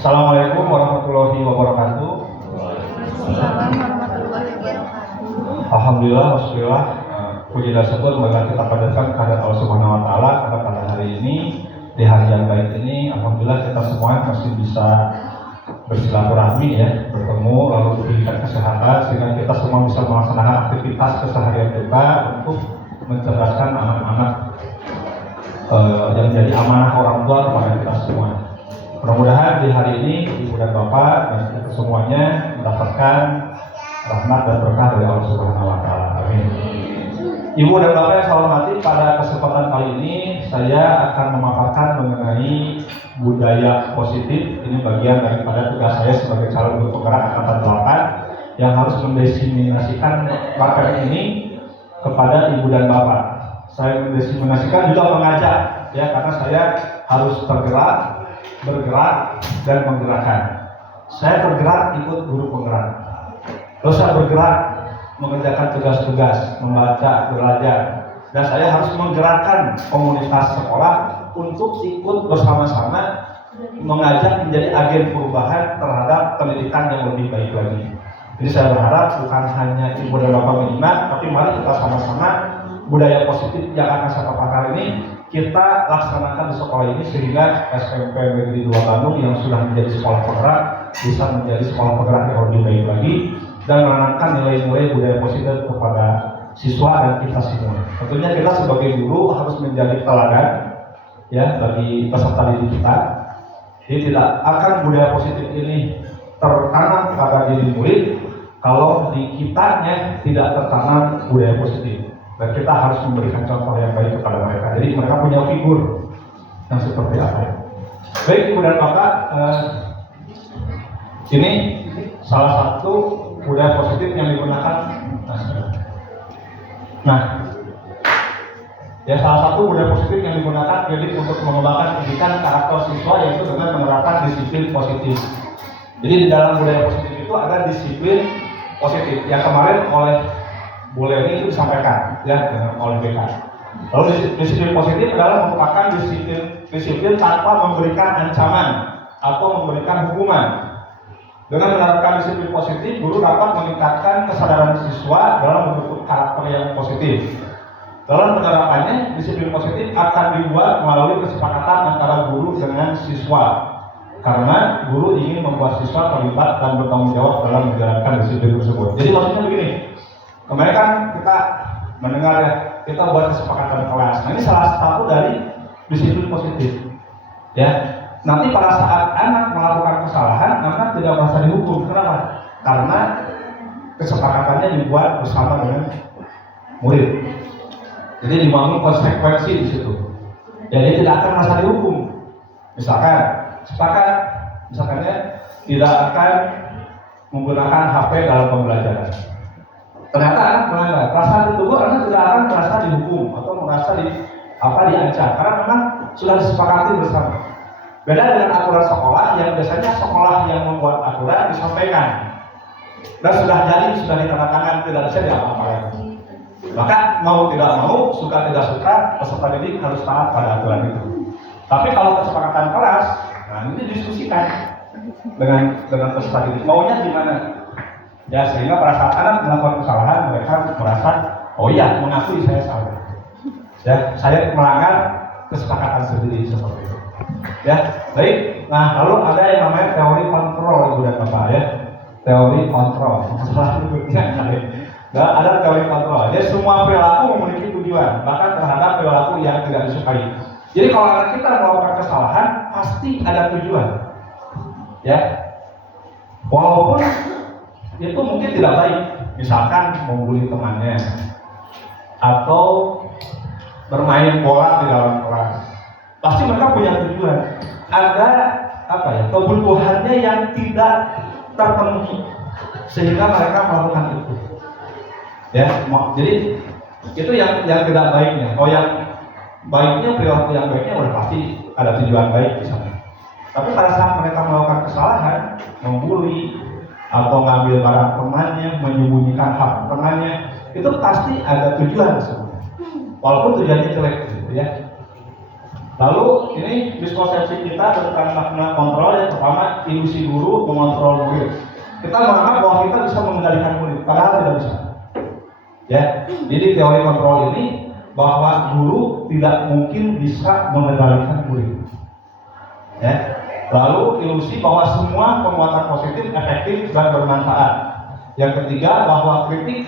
Assalamualaikum warahmatullahi wabarakatuh. Waalaikumsalam warahmatullahi wabarakatuh. Alhamdulillah, wassalillah, puji dan syukur marilah kita panjatkan kehadirat Allah Subhanahu wa taala karena pada hari ini, di hari yang baik ini, alhamdulillah kita semua masih bisa bersilaturahmi ya, bertemu lalu diberikan kesehatan sehingga kita semua bisa melaksanakan aktivitas keseharian kita untuk mencerdaskan anak-anak yang menjadi amanah orang tua kepada kita semua. Mudah-mudahan di hari ini Ibu dan Bapak dan kita semuanya mendapatkan rahmat dan berkah dari Allah Subhanahu wa taala. Amin. Ibu dan Bapak yang saya hormati, pada kesempatan kali ini saya akan memaparkan mengenai budaya positif. Ini bagian daripada tugas saya sebagai calon guru penggerak Angkatan 8 yang harus mendiseminasikan materi ini kepada Ibu dan Bapak. Saya mendiseminasikan juga mengajak ya, karena saya harus bergerak dan menggerakkan. Saya bergerak ikut guru penggerak. Terus saya bergerak mengerjakan tugas-tugas, membaca, belajar. Dan saya harus menggerakkan komunitas sekolah untuk ikut bersama-sama mengajak menjadi agen perubahan terhadap pendidikan yang lebih baik lagi. Jadi saya berharap bukan hanya Ibu dan Bapak menyimak, tapi mari kita sama-sama budaya positif yang akan saya paparkan ini kita laksanakan di sekolah ini sehingga SMP Negeri 2 Bandung yang sudah menjadi sekolah penggerak bisa menjadi sekolah penggerak yang lebih baik lagi dan menanamkan nilai-nilai budaya positif kepada siswa dan kita semua. Tentunya kita sebagai guru harus menjadi teladan ya bagi peserta didik kita. Jadi tidak akan budaya positif ini tertanam pada diri murid kalau di kitanya tidak tertanam budaya positif. Dan kita harus memberikan contoh yang baik kepada mereka. Jadi mereka punya figur yang seperti apa. Baik Ibu dan Bapak, ini salah satu budaya positif yang digunakan. Nah, ya salah satu budaya positif yang digunakan jadi untuk mengembangkan pendidikan karakter siswa yaitu dengan menerapkan disiplin positif. Jadi di dalam budaya positif itu ada disiplin positif yang kemarin oleh Bu Leni itu disampaikan ya oleh BK. Lalu disiplin positif adalah merupakan disiplin tanpa memberikan ancaman atau memberikan hukuman. Dengan menerapkan disiplin positif, guru dapat meningkatkan kesadaran siswa dalam membentuk karakter yang positif. Dalam penerapannya, disiplin positif akan dibuat melalui kesepakatan antara guru dengan siswa. Karena guru ingin membuat siswa terlibat dan bertanggung jawab dalam menjalankan disiplin tersebut. Jadi maksudnya begini. Kemarin kan kita mendengar ya, kita buat kesepakatan kelas. Nah ini salah satu dari disiplin positif. Ya, nanti pada saat anak melakukan kesalahan, anak tidak merasa dihukum. Kenapa? Karena kesepakatannya dibuat bersama dengan murid. Jadi dibangun konsekuensi di situ. Jadi tidak akan merasa dihukum. Misalkan sepakat, misalkannya tidak akan menggunakan HP dalam pembelajaran. Ternyata anak melanggar, perasaan itu anak tidak akan merasa dihukum atau merasa diancam karena memang sudah disepakati bersama. Beda dengan aturan sekolah yang biasanya sekolah yang membuat aturan disampaikan dan sudah ditandatangan tidak bisa diapa-apakan. Maka mau tidak mau, suka tidak suka, peserta didik harus taat pada aturan itu. Tapi kalau kesepakatan kelas, nah ini didiskusikan dengan peserta didik maunya gimana. Ya sehingga pada saat anak melakukan kesalahan mereka merasa oh iya mengakui saya salah. Ya saya melanggar kesepakatan sendiri seperti itu. Ya baik. Nah lalu ada yang namanya teori kontrol Ibu dan Bapak ya. Teori kontrol. Nah, ada teori kontrol. Jadi semua perilaku memiliki tujuan bahkan terhadap perilaku yang tidak disukai. Jadi kalau anak kita melakukan kesalahan pasti ada tujuan. Ya walaupun itu mungkin tidak baik, misalkan membuli temannya atau bermain bola di dalam kelas. Pasti mereka punya tujuan. Ada kebutuhannya yang tidak terpenuhi sehingga mereka melakukan itu. Ya, jadi itu yang tidak baiknya. Oh yang baiknya perilaku yang baiknya udah pasti ada tujuan baik di sana. Tapi pada saat mereka melakukan kesalahan, membuli atau ngambil barang temannya, menyembunyikan hak temannya, itu pasti ada tujuan sebenarnya. Walaupun tujuannya jelek gitu ya. Lalu ini miskonsepsi kita tentang makna kontrol. Yang pertama, ilusi guru mengontrol murid. Kita menganggap bahwa kita bisa mengendalikan murid, padahal tidak bisa. Ya, jadi teori kontrol ini bahwa guru tidak mungkin bisa mengendalikan murid. Ya. Lalu ilusi bahwa semua penguatan positif efektif dan bermanfaat. Yang ketiga, bahwa kritik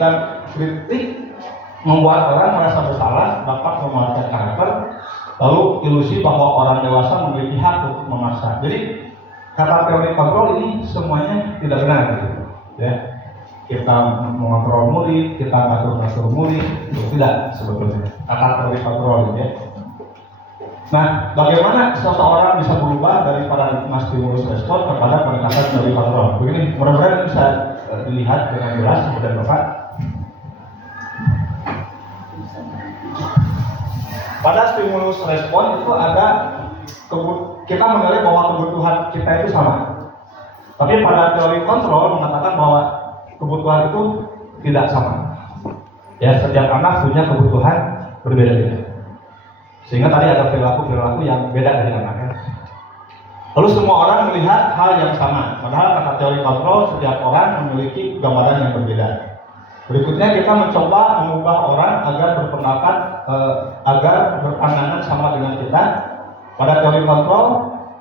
membuat orang merasa bersalah, dapat memuatkan karakter. Lalu ilusi bahwa orang dewasa memiliki hak untuk memaksa. Jadi kata teori kontrol ini semuanya tidak benar, gitu. Ya, kita mengontrol murid, kita ngatur murid, itu tidak sebetulnya kata teori kontrol, ya. Nah, bagaimana seseorang bisa berubah dari paradigma stimulus respon kepada pendekatan teori kontrol? Begini, mudah-mudahan bisa dilihat dengan jelas kemudian Bapak. Pada stimulus respon itu ada kita menilai bahwa kebutuhan kita itu sama. Tapi pada teori kontrol mengatakan bahwa kebutuhan itu tidak sama. Ya, setiap anak punya kebutuhan berbeda-beda. Sehingga tadi ada perilaku yang beda dari anaknya. Lalu semua orang melihat hal yang sama. Padahal kata teori kontrol setiap orang memiliki gambaran yang berbeda. Berikutnya kita mencoba mengubah orang agar berpendapat, agar berpandangan sama dengan kita. Pada teori kontrol,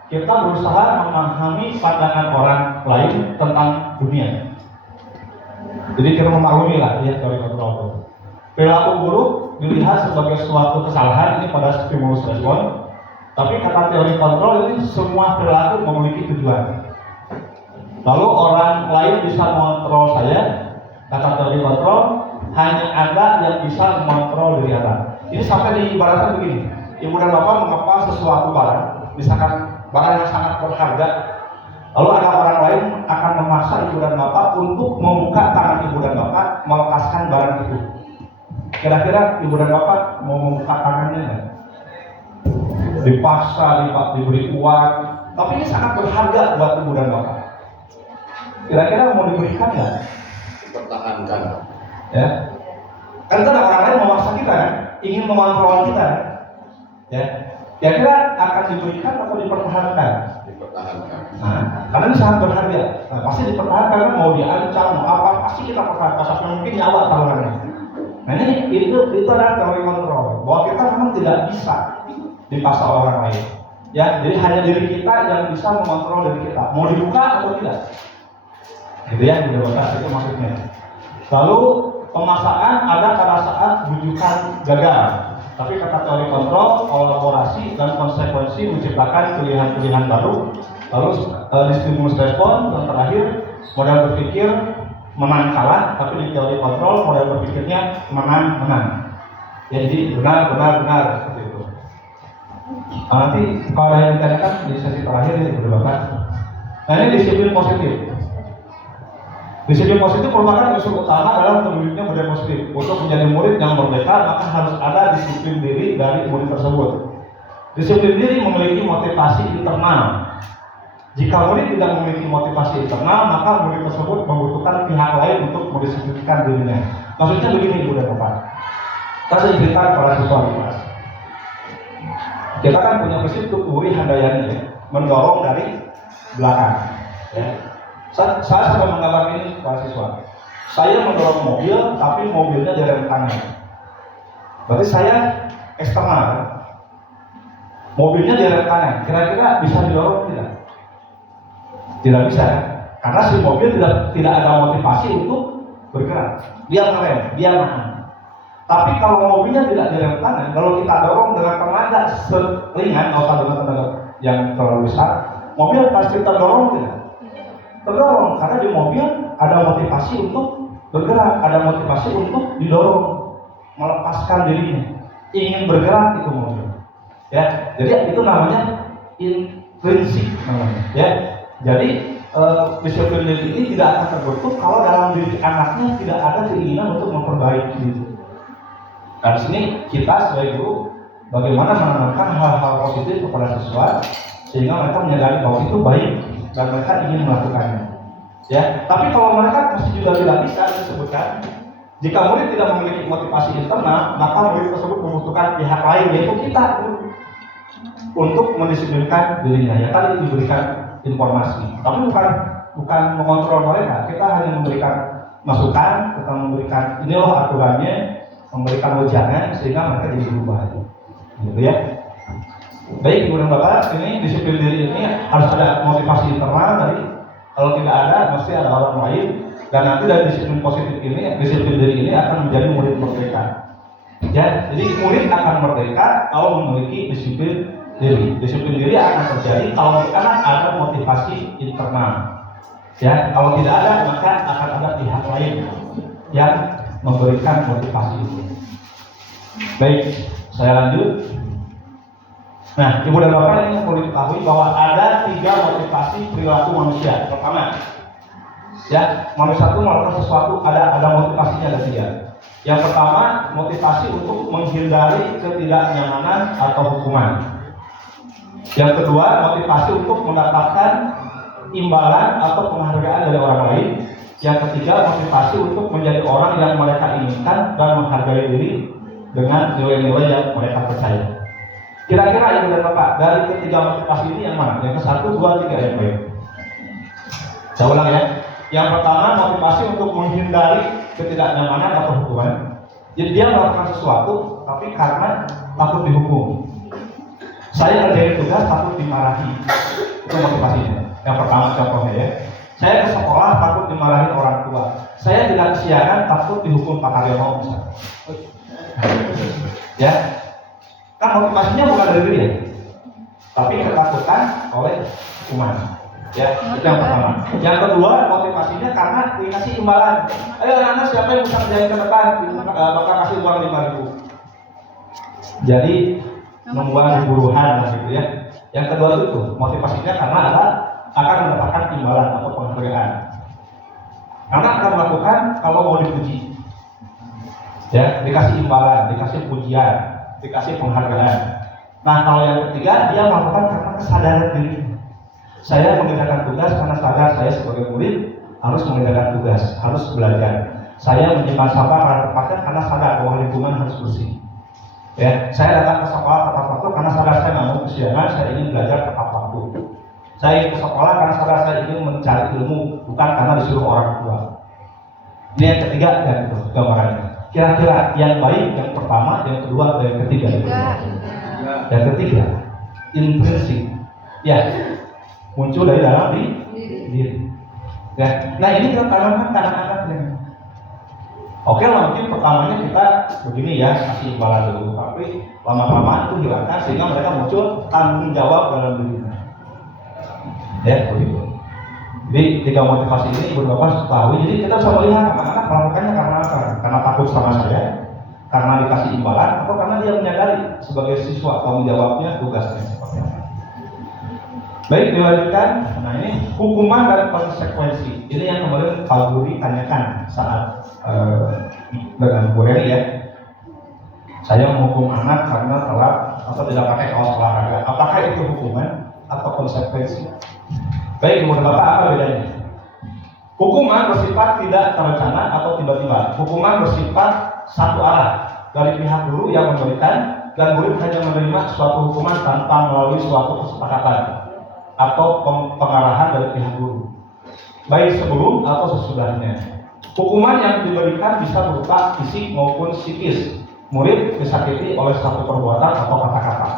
kita berusaha memahami pandangan orang lain tentang dunia. Jadi kita memaklumi lah ya teori kontrol. Perilaku buruk dilihat sebagai suatu kesalahan ini pada stimulus respon. Tapi kata teori kontrol ini semua perilaku memiliki tujuan. Lalu orang lain bisa mengontrol saya. Kata teori kontrol, hanya Anda yang bisa mengontrol diri Anda. Ini sampai diibaratkan begini. Ibu dan bapak mengepas sesuatu barang, misalkan barang yang sangat berharga. Lalu ada orang lain akan memaksa ibu dan bapak untuk membuka tangan ibu dan bapak melepaskan barang itu. Kira-kira ibu dan bapak mau membuka tangannya nggak? Dipaksa, diberi uang, tapi ini sangat berharga buat ibu dan bapak. Kira-kira mau diberikan nggak? Pertahankan. Ya, kan ada orang lain memaksa kita, ingin mengontrol kita, ya. Kira-kira akan diberikan atau dipertahankan? Dipertahankan. Nah, karena ini sangat berharga. Nah, pasti dipertahankan, kan mau diancam, mau apa, pasti kita pertahankan sampai mungkin nyawa taruhannya. Nah itu adalah teori kontrol, bahwa kita memang tidak bisa dipaksa orang lain. Ya, jadi hanya diri kita yang bisa mengontrol diri kita. Mau dibuka atau tidak? Gitu ya, itu maksudnya. Lalu pemaksaan ada pada saat bujukan gagal. Tapi kata teori kontrol, kolaborasi dan konsekuensi menciptakan pilihan-pilihan baru. Lalu di stimulus respon yang terakhir, model berpikir menang kalah, tapi di teori kontrol model berpikirnya menang. Jadi benar seperti itu. Nanti kalau ada yang ditanyakan di sesi terakhir ini berdebat. Nah ini disiplin positif. Disiplin positif merupakan unsur utama dalam terwujudnya budaya positif. Untuk menjadi murid yang merdeka, maka harus ada disiplin diri dari murid tersebut. Disiplin diri memiliki motivasi internal. Jika murid tidak memiliki motivasi internal, maka murid tersebut membutuhkan pihak lain untuk mendisiplinkan dirinya. Maksudnya begini, Ibu dan Bapak. Kita ceritakan para siswa di kelas. Kita kan punya prinsip tukuri handayani, ya, mendorong dari belakang. Ya. Saya sudah menggambar ini para siswa. Saya mendorong mobil, tapi mobilnya di rem kanan. Berarti saya eksternal, kan? Mobilnya di rem kanan. Kira-kira bisa didorong tidak? Tidak bisa, karena si mobil tidak ada motivasi untuk bergerak. Dia ngerem, dia nahan. Tapi kalau mobilnya tidak direm kanan, kalau kita dorong dengan tenaga ringan, nggak usah dengan tenaga yang terlalu besar, mobil pasti terdorong tidak? Terdorong, karena di mobil ada motivasi untuk bergerak, ada motivasi untuk didorong, melepaskan dirinya, ingin bergerak itu mobil. Ya, jadi itu namanya intrinsik namanya. Ya, jadi disiplin diri ini tidak akan terbentuk kalau dalam diri anaknya tidak ada keinginan untuk memperbaiki diri. Nah, di sini kita sebagai guru bagaimana menanamkan hal-hal positif kepada siswa sehingga mereka menyadari bahwa itu baik dan mereka ingin melakukannya. Ya, tapi kalau mereka masih juga tidak bisa disebutkan, jika murid tidak memiliki motivasi internal, maka murid tersebut membutuhkan pihak lain, yaitu kita. untuk mendisiplinkan dirinya. Ya tadi diberikan informasi, tapi bukan mengontrol mereka. Kita hanya memberikan masukan, kita memberikan ini loh aturannya, memberikan wejangan sehingga mereka jadi berubah, gitu ya. Baik, Ibu dan Bapak, ini disiplin diri ini harus ada motivasi internal tadi. Kalau tidak ada, mesti ada orang lain. Dan nanti dari disiplin positif ini, disiplin diri ini akan menjadi murid merdeka. Ya, jadi murid akan merdeka kalau memiliki disiplin diri. Disiplin diri akan terjadi kalau karena ada motivasi internal. Ya, kalau tidak ada maka akan ada pihak lain yang memberikan motivasi itu. Baik, saya lanjut. Nah, Ibu dan Bapak ini perlu diketahui bahwa ada 3 motivasi perilaku manusia. Pertama, ya, manusia itu melakukan sesuatu ada motivasinya, ada 3. Yang pertama, motivasi untuk menghindari ketidaknyamanan atau hukuman. Yang kedua, motivasi untuk mendapatkan imbalan atau penghargaan dari orang lain. Yang ketiga, motivasi untuk menjadi orang yang mereka inginkan dan menghargai diri dengan nilai-nilai yang mereka percaya. Kira-kira Ibu dan Bapak, dari ketiga motivasi ini yang mana? Yang ke-1, 2, 3 yang baik. Saya ulang ya. Yang pertama, motivasi untuk menghindari ketidaknyamanan atau hukuman. Jadi dia melakukan sesuatu, tapi karena takut dihukum. Saya ngerjain tugas takut dimarahi. Itu motivasinya. Yang pertama contohnya ya. Saya ke sekolah takut dimarahin orang tua. Saya tidak kesiangan takut dihukum Pak Karyono misalnya. Ya. Kan motivasinya bukan dari dia, tapi ketakutan oleh hukuman. Ya, itu yang pertama. Yang kedua, motivasinya karena dikasih imbalan. Ayo anak siapa yang bisa kerjain ke depan, bakal kasih uang 5.000. Jadi membuat buruhan lah gitu ya. Yang kedua itu motivasinya karena akan mendapatkan imbalan atau penghargaan. Karena akan melakukan kalau mau dipuji. Ya, dikasih imbalan, dikasih pujian, dikasih penghargaan. Nah, kalau yang ketiga, dia melakukan karena kesadaran diri. Saya mengerjakan tugas karena sadar saya sebagai murid harus mengerjakan tugas, harus belajar. Saya menyimpan sampah pada tempatnya karena sadar bahwa lingkungan harus bersih. Ya, saya datang ke sekolah tepat waktu karena sadar saya nggak mau kesiangan, saya ingin belajar tepat waktu. Saya ke sekolah karena sadar saya ingin mencari ilmu, bukan karena disuruh orang tua. Ini yang ketiga, ya itu gambarannya. Kira-kira yang baik, yang pertama, yang kedua, dan yang ketiga. Yang ketiga, intrinsik. Ya, muncul dari dalam diri. Ya. Nah ini kita tanamkan anak-anaknya. Oke lah, mungkin pertamanya kita begini ya, kasih imbalan dulu. Tapi lama-lama itu hilangkan sehingga mereka muncul tanggung jawab dalam dirinya. Ya, begitu. Jadi 3 motivasi ini Ibu Bapak ketahui. Jadi kita bisa melihat anak-anak melakukannya karena apa? Karena takut sama saya, karena dikasih imbalan, atau karena dia menyadari sebagai siswa tanggung jawabnya, tugasnya seperti apa. Baik, dilanjutkan. Nah ini hukuman dan konsekuensi. Ini yang kemarin Pak Guru tanyakan saat dengan Bu Heri ya. Saya menghukum anak karena telat atau tidak pakai kaos olahraga. Apakah itu hukuman atau konsekuensi? Baik, Ibu dan Bapak, apa bedanya? Hukuman bersifat tidak terencana atau tiba-tiba. Hukuman bersifat satu arah dari pihak guru yang memberikan, dan murid hanya menerima suatu hukuman tanpa melalui suatu kesepakatan atau pengarahan dari pihak guru, baik sebelum atau sesudahnya. Hukuman yang diberikan bisa berupa fisik maupun psikis. Murid disakiti oleh satu perbuatan atau kata-kata.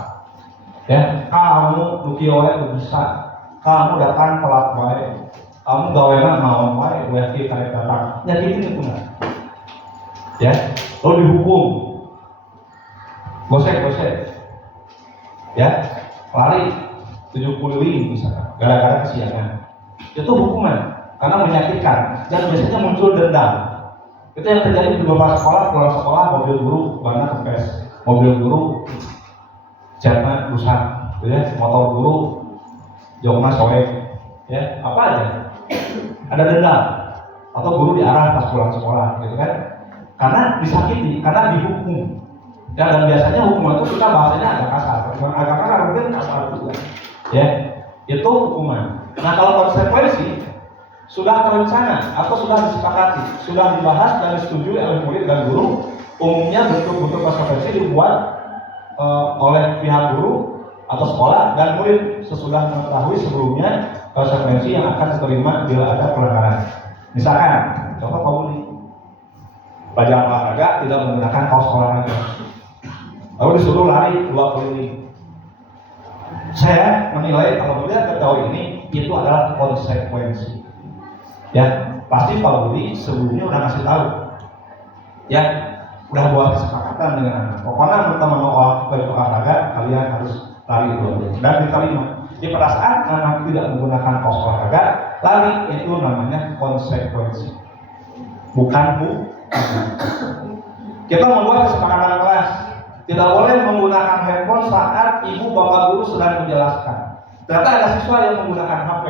Ya, kamu lukiolet bisa. Kamu datang telat wae, kamu gawena mau wae, gue kali datang, nyakitin itu nggak? Ya, lo dihukum, gosek, ya, lari 70 wing misalkan, gara-gara kesiangan, itu hukuman karena menyakitkan dan biasanya muncul dendam. Itu yang terjadi di beberapa sekolah, pulang sekolah mobil guru warna kempes, mobil guru catnya rusak, ya, motor guru jokna soek, ya apa aja, ada dendam, atau guru diarah pas pulang sekolah, gitu kan? Karena disakiti, karena dihukum. Ya, dan biasanya hukuman itu kita bahasanya agak kasar, agak kasar mungkin kasar juga. Ya, itu hukuman. Nah kalau konsekuensi sudah terencana atau sudah disepakati, sudah dibahas dan disetujui oleh murid dan guru, umumnya bentuk-bentuk konsekuensi dibuat oleh pihak guru atau sekolah dan murid sesudah mengetahui sebelumnya konsekuensi yang akan diterima bila ada pelanggaran. Misalkan, contoh Pak Budi, pelajar olahraga tidak menggunakan kaos olahraga, lalu disuruh lari 2 keliling. Saya menilai kalau melihat sejauh ini itu adalah konsekuensi. Ya, pasti Pak Budi sebelumnya udah ngasih tahu. Ya, udah buat kesepakatan dengan anak. Pokoknya pertama mau olahraga kalian harus lari 2 keliling dan diterima. Jadi pada saat anak tidak menggunakan kaos olahraga, lari itu namanya konsekuensi, bukan hukuman. Kita membuat kesepakatan kelas. Tidak boleh menggunakan handphone saat ibu bapak guru sedang menjelaskan. Ternyata ada siswa yang menggunakan HP,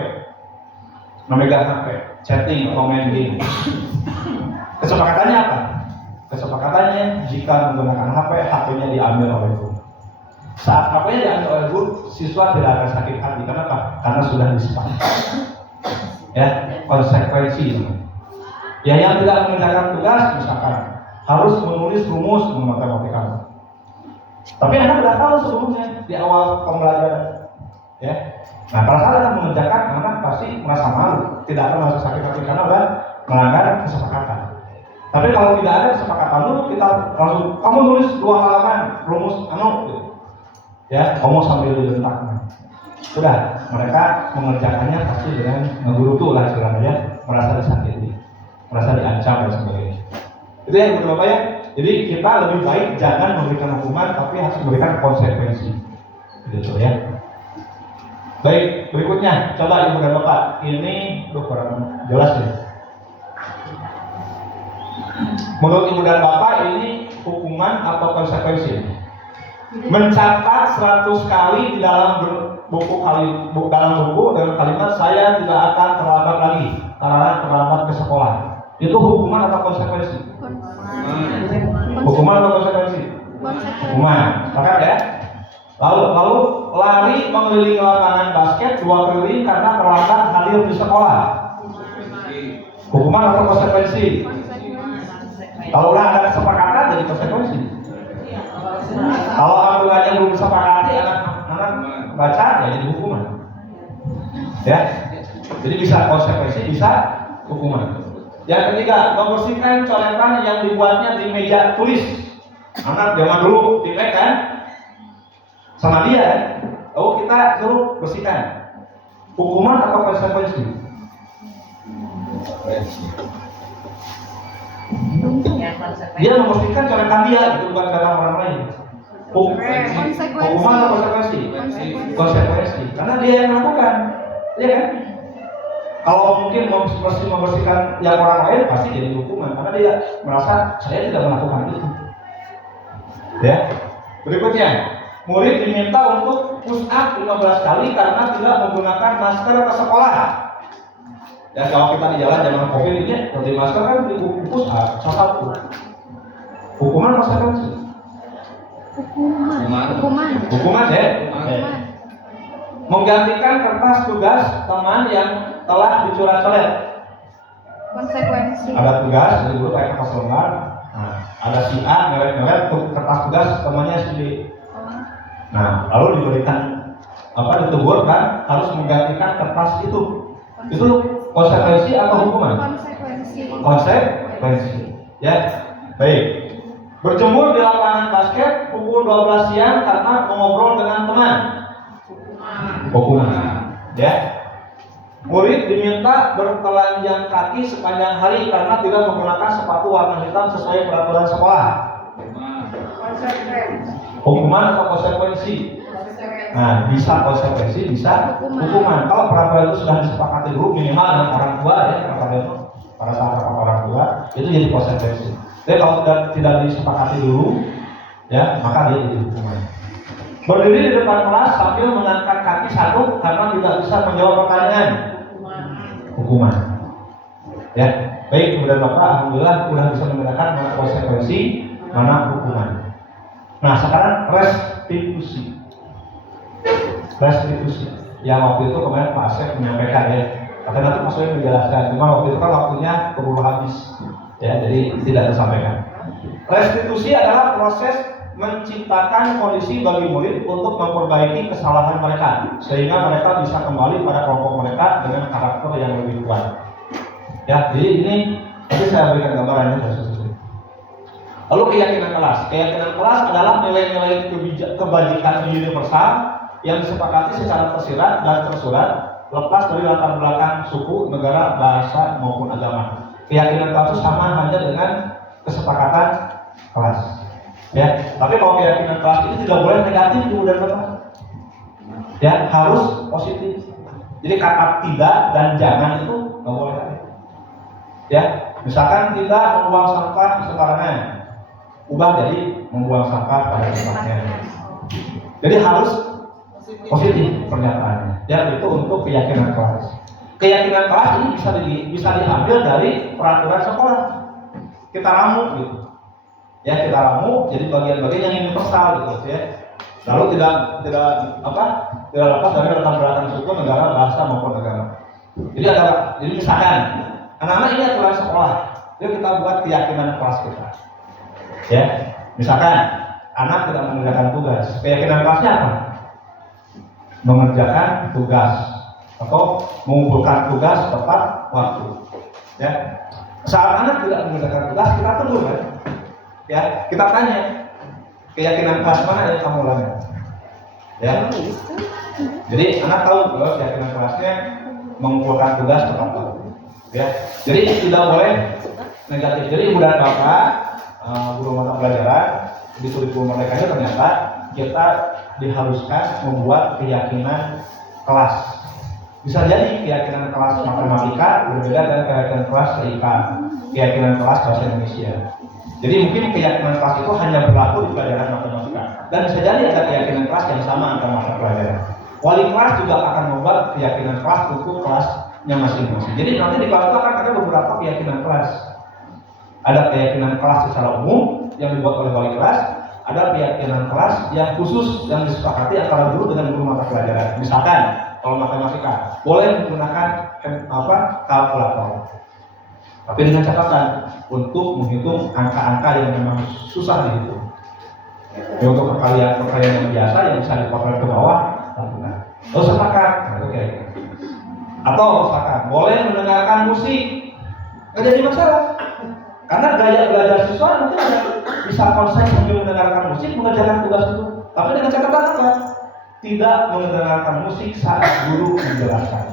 memegang HP, chatting atau main game. Kesepakatannya apa? Kesepakatannya jika menggunakan HP, HP-nya diambil oleh guru. Saat HP-nya diambil oleh guru, siswa tidak akan sakit hati. Kenapa? Karena sudah disepakati. Ya, konsekuensi. Ya, yang tidak mengerjakan tugas, misalkan harus menulis rumus matematika. Tapi Anda sudah tahu sebelumnya di awal pembelajaran, ya. Nah, pada saat Anda mengerjakan, anak pasti merasa malu, tidak akan merasa sakit hati karena sudah melanggar kesepakatan. Tapi kalau tidak ada kesepakatan itu, kita langsung kamu nulis 2 halaman rumus gitu. Ya, kamu sambil dibentaknya. Sudah, mereka mengerjakannya pasti dengan menggerutu lah istilahnya, merasa disakiti, merasa diancam dan sebagainya. Itu yang Bapak ya. Jadi kita lebih baik jangan memberikan hukuman, tapi harus memberikan konsekuensi, gitu ya. Baik, berikutnya coba Ibu dan Bapak, ini kurang jelas ya. Menurut Ibu dan Bapak ini hukuman atau konsekuensi? Mencatat 100 kali di dalam buku dengan kalimat saya tidak akan terlambat lagi karena terlambat ke sekolah. Itu hukuman atau konsekuensi? Hukuman atau konsekuensi? Hukuman. Sepakat ya? Lalu lari mengelilingi lapangan basket 2 keliling karena terlambat hadir di sekolah. Hukuman atau konsekuensi? Kalau udah ada kesepakatan jadi konsekuensi. Kalau aturannya belum disepakati, anak-anak baca ya jadi hukuman. Ya. Jadi bisa konsekuensi, bisa hukuman. Yang ketiga, membersihkan coretan yang dibuatnya di meja tulis. Anak zaman dulu dipek kan sama dia, lalu kita suruh bersihkan. Hukuman atau konsekuensi? Dia membersihkan coretan dia, itu bukan coretan orang lain. Hukuman atau konsekuensi? Konsekuensi, karena dia yang melakukan, ya kan? Kalau mungkin membersihkan yang orang lain pasti jadi hukuman karena dia merasa saya tidak melakukan itu. Ya. Berikutnya, murid diminta untuk push up 15 kali karena tidak menggunakan masker ke sekolah. Ya, kalau kita di jalan zaman Covid ini, kalau di masker kan di push up satu. Hukuman konsekuensi. Hukuman ya. Menggantikan kertas tugas teman yang telah dicoret-coret. Konsekuensi. Ada tugas dari guru kayak kertas lembar. Nah, ada si A ngeret-ngeret kertas tugas temannya si B. Nah, lalu diberikan ditegur kan harus menggantikan kertas itu. Itu konsekuensi atau hukuman? Konsekuensi. Ya. Baik. Berjemur di lapangan basket pukul 12 siang karena mengobrol dengan teman. Hukuman. Ya. Murid diminta bertelanjang kaki sepanjang hari karena tidak menggunakan sepatu warna hitam sesuai peraturan sekolah. Hukuman atau konsekuensi? Nah, bisa konsekuensi, bisa hukuman. Kalau peraturan itu sudah disepakati dulu minimal dengan orang tua ya, pada saat rapat orang tua itu jadi konsekuensi. Tapi kalau tidak disepakati dulu, ya maka dia jadi hukuman. Berdiri di depan kelas sambil mengangkat kaki satu karena tidak bisa menjawab pertanyaan. Hukuman. Ya, baik kemudian Bapak, alhamdulillah sudah bisa membedakan mana konsekuensi, mana hukuman. Nah, sekarang restitusi. Restitusi. Yang waktu itu kemarin Pak Asep menyampaikan ya. Katanya nanti Mas Soe menjelaskan. Cuma waktu itu kan waktunya keburu habis. Ya, jadi tidak disampaikan. Restitusi adalah proses menciptakan kondisi bagi murid untuk memperbaiki kesalahan mereka sehingga mereka bisa kembali pada kelompok mereka dengan karakter yang lebih kuat. Ya, jadi ini nanti saya berikan gambarannya saudara-saudari. Lalu keyakinan kelas. Keyakinan kelas adalah nilai-nilai kebajikan universal yang disepakati secara tersirat dan tersurat lepas dari latar belakang suku, negara, bahasa maupun agama. Keyakinan kelas itu sama hanya dengan kesepakatan kelas. Ya, tapi kalau keyakinan kelas ini tidak boleh negatif dan Bapak. Ya, harus positif. Jadi kata tidak dan jangan itu nggak boleh ada. Ya, misalkan kita membuang sampah sembarangan, ubah jadi membuang sampah pada tempatnya. Jadi harus positif pernyataannya. Ya, itu untuk keyakinan kelas. Keyakinan kelas ini bisa diambil dari peraturan sekolah. Kita ramu gitu. Ya, kita ramu jadi bagian-bagian yang universal gitu ya. Lalu tidak lepas dari latar belakang suku, negara, bahasa maupun agama. Jadi misalkan anak-anak ini aturan sekolah, jadi kita buat keyakinan kelas kita. Ya, misalkan anak tidak mengerjakan tugas, keyakinan kelasnya apa? Mengerjakan tugas atau mengumpulkan tugas tepat waktu. Ya, saat anak tidak mengerjakan tugas, kita tegur kan? Ya, kita tanya keyakinan kelas mana yang kamu ulangi? Ya, jadi anak tahu bahwa keyakinan kelasnya mengumpulkan tugas tepat waktu. Ya, jadi tidak boleh negatif. Jadi ibu dan bapak, guru mata pelajaran di kurikulum mereka ternyata kita diharuskan membuat keyakinan kelas. Bisa jadi keyakinan kelas matematika berbeda dengan keyakinan kelas TIK, keyakinan kelas bahasa Indonesia. Jadi mungkin keyakinan kelas itu hanya berlaku di pelajaran matematika, dan bisa jadi ada keyakinan kelas yang sama antara mata pelajaran. Wali kelas juga akan membuat keyakinan kelas untuk kelasnya masing-masing. Jadi nanti di kelas itu akan ada beberapa keyakinan kelas. Ada keyakinan kelas secara umum yang dibuat oleh wali kelas, ada keyakinan kelas yang khusus yang disepakati antara guru dengan guru mata pelajaran. Misalkan kalau matematika boleh menggunakan kalkulator, tapi dengan catatan untuk menghitung angka-angka yang memang susah dihitung. Ya, untuk perkalian yang biasa yang bisa dipotret ke bawah, lakukan. Terus sepakat, atau misalkan boleh mendengarkan musik, nggak jadi masalah. Karena gaya belajar siswa mungkin ada bisa konsep sambil mendengarkan musik mengerjakan tugas itu. Tapi dengan catatan apa? Tidak mendengarkan musik saat guru menjelaskan.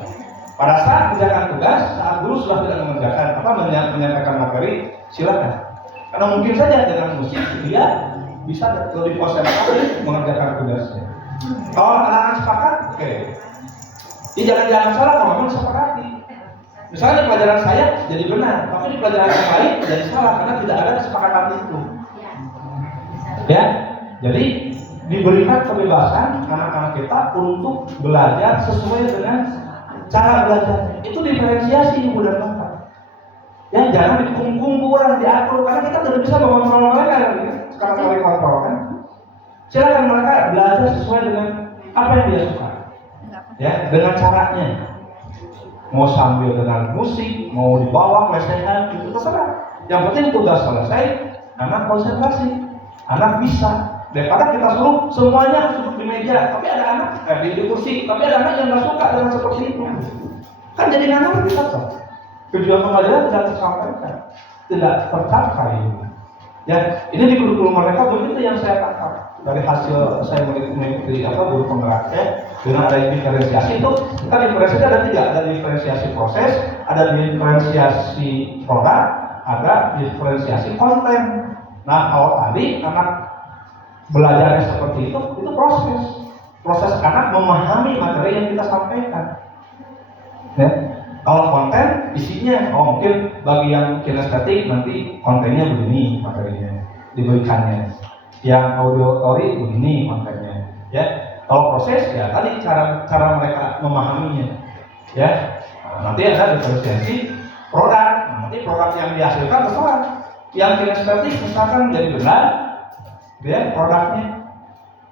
Pada saat mengerjakan tugas, saat guru sudah tidak mengerjakan menyampaikan materi, silakan. Karena mungkin saja dengan musik dia bisa lebih konsentrasi mengerjakan tugasnya. Kalau anak-anak sepakat, oke. Jadi jangan salah kalau memang sepakati. Misalnya di pelajaran saya jadi benar, tapi di pelajaran yang lain jadi salah karena tidak ada kesepakatan itu. Ya, jadi diberikan kebebasan anak-anak kita untuk belajar sesuai dengan cara belajarnya. Itu diferensiasi ibu dan bapak. Ya, jangan dikumpul-kumpulan, diatur karena kita tidak bisa mengontrol mereka kan? Sekarang kali kontrol kan. Silakan mereka belajar sesuai dengan apa yang dia suka. Ya, dengan caranya. Mau sambil dengan musik, mau dibawa lesehan, itu terserah. Yang penting tugas selesai, anak konsentrasi, anak bisa. Daripada kita suruh semuanya harus duduk di meja, tapi ada anak di kursi, tapi ada anak yang nggak suka dengan seperti itu. Kan jadi anak kita tuh. Tujuan pembelajaran tidak tersampaikan, tidak tercapai. Ya, ini di kurikulum mereka begitu yang saya tangkap dari hasil saya mengikuti guru penggeraknya. Dengan ada diferensiasi itu, kita diferensiasi ada tiga, ada diferensiasi proses, ada diferensiasi produk, ada diferensiasi konten. Nah, kalau tadi anak belajarnya seperti itu proses anak memahami materi yang kita sampaikan. Ya. Kalau konten isinya, mungkin bagi yang kinestetik nanti kontennya begini materinya diberikannya, yang auditory begini kontennya. Ya. Kalau proses ya tadi cara mereka memahaminya, ya. Nanti ada diferensiasi produk. Nanti produk yang dihasilkan terserah. Yang kinestetik misalkan jadi benar, ya produknya.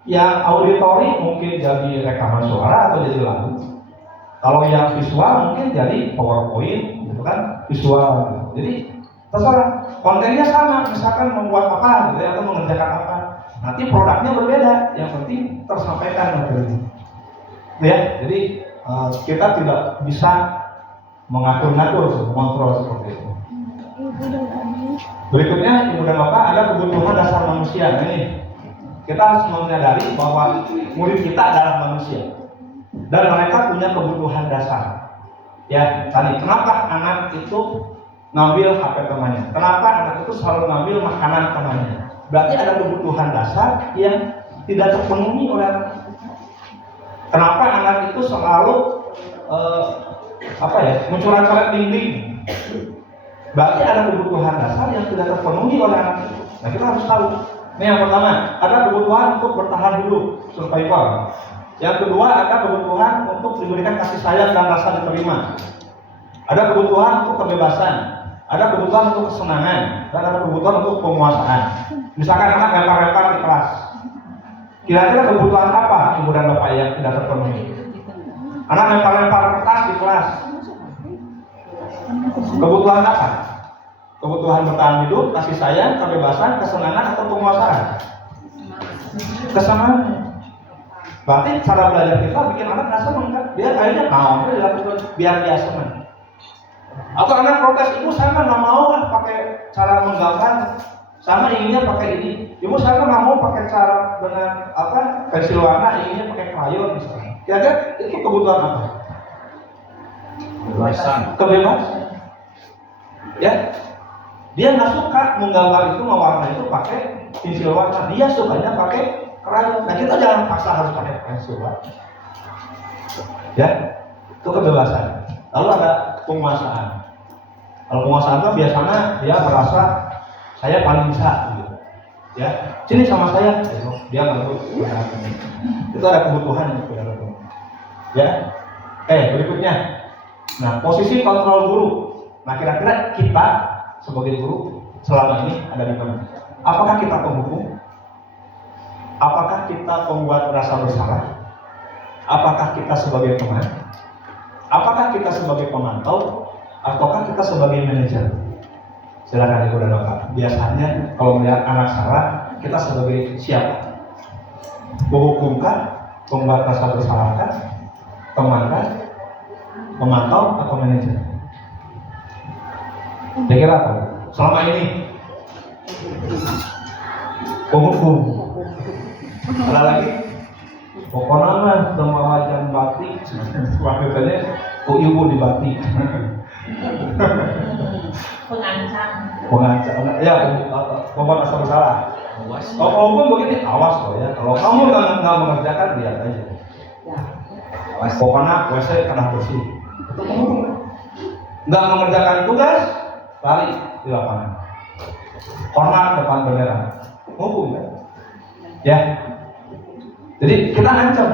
Yang auditory mungkin jadi rekaman suara atau jadi lagu. Kalau yang visual mungkin jadi PowerPoint, gitu kan, visual. Jadi terserah. Kontennya sama, misalkan membuat apa, gitu, atau mengerjakan apa. Nanti produknya berbeda, yang penting tersampaikan materinya. Ya, jadi kita tidak bisa mengatur-ngatur, mengontrol seperti itu. Berikutnya, Ibu dan Bapak, ada kebutuhan dasar manusia. Nah, ini kita harus menyadari bahwa murid kita adalah manusia dan mereka punya kebutuhan dasar. Ya, tadi kenapa anak itu ngambil HP temannya? Kenapa anak itu selalu ngambil makanan temannya? Berarti ada kebutuhan dasar yang tidak terpenuhi oleh anak. Kenapa anak itu selalu mencoret-coret dinding? Berarti ada kebutuhan dasar yang tidak terpenuhi oleh anak itu. Nah, kita harus tahu. Ini yang pertama, ada kebutuhan untuk bertahan hidup, survival. Yang kedua, ada kebutuhan untuk diberikan kasih sayang dan rasa diterima. Ada kebutuhan untuk kebebasan, ada kebutuhan untuk kesenangan, dan ada kebutuhan untuk penguasaan. Misalkan anak lempar-lempar di kelas. Kira-kira kebutuhan apa Ibu dan Bapak yang tidak terpenuhi? Anak lempar-lempar kertas di kelas. Kebutuhan apa? Kebutuhan bertahan hidup, kasih sayang, kebebasan, kesenangan, atau penguasaan? Kesenangan. Berarti cara belajar kita bikin anak nggak senang kan? Dia kayaknya mau dilakukan biar dia senang. Atau anak protes, ibu saya nggak mau kan pakai cara menggambar, sama inginnya pakai ini. Ibu saya nggak mau pakai cara dengan pensil warna, inginnya pakai krayon misalnya. Kira-kira itu kebutuhan apa? Kebebasan. Ya, dia nggak suka menggambar itu, mewarna itu pakai pensil warna. Dia sukanya pakai krayon. Nah, kita jangan paksa harus pakai pensil warna. Ya, itu kebebasan. Lalu ada penguasaan. Kalau penguasaan itu biasanya dia merasa saya paling bisa, gitu. Ya, sini sama saya, dia nggak tahu. Itu ada kebutuhan yang tidak ada. Ya, berikutnya. Nah, posisi kontrol guru. Nah, kira-kira kita sebagai guru selama ini ada di mana? Apakah kita penghukum? Apakah kita pembuat rasa bersalah? Apakah kita sebagai teman? Apakah kita sebagai pemantau? Ataukah kita sebagai manajer? Silakan Ibu dan Bapak. Biasanya kalau melihat anak salah, kita sebagai siapa? Menghukumkan, pembuat rasa bersalahkan, teman, pemantau, atau manajer? Kira-kira apa? Selama ini penghukum. Ada lagi? Pokoknya mah semua macam batik, makanya ibu di batik. Pengancam. Ya, pembuat rasa bersalah. Kalau penghukum begini, awas loh ya. Kalau kamu nggak mengerjakan, lihat aja. Pokoknya WC kena bersih. Itu penghukum. Nggak mengerjakan tugas, lari di lapangan. Hormat depan bendera. Hukum kan? Ya. Jadi kita ancam.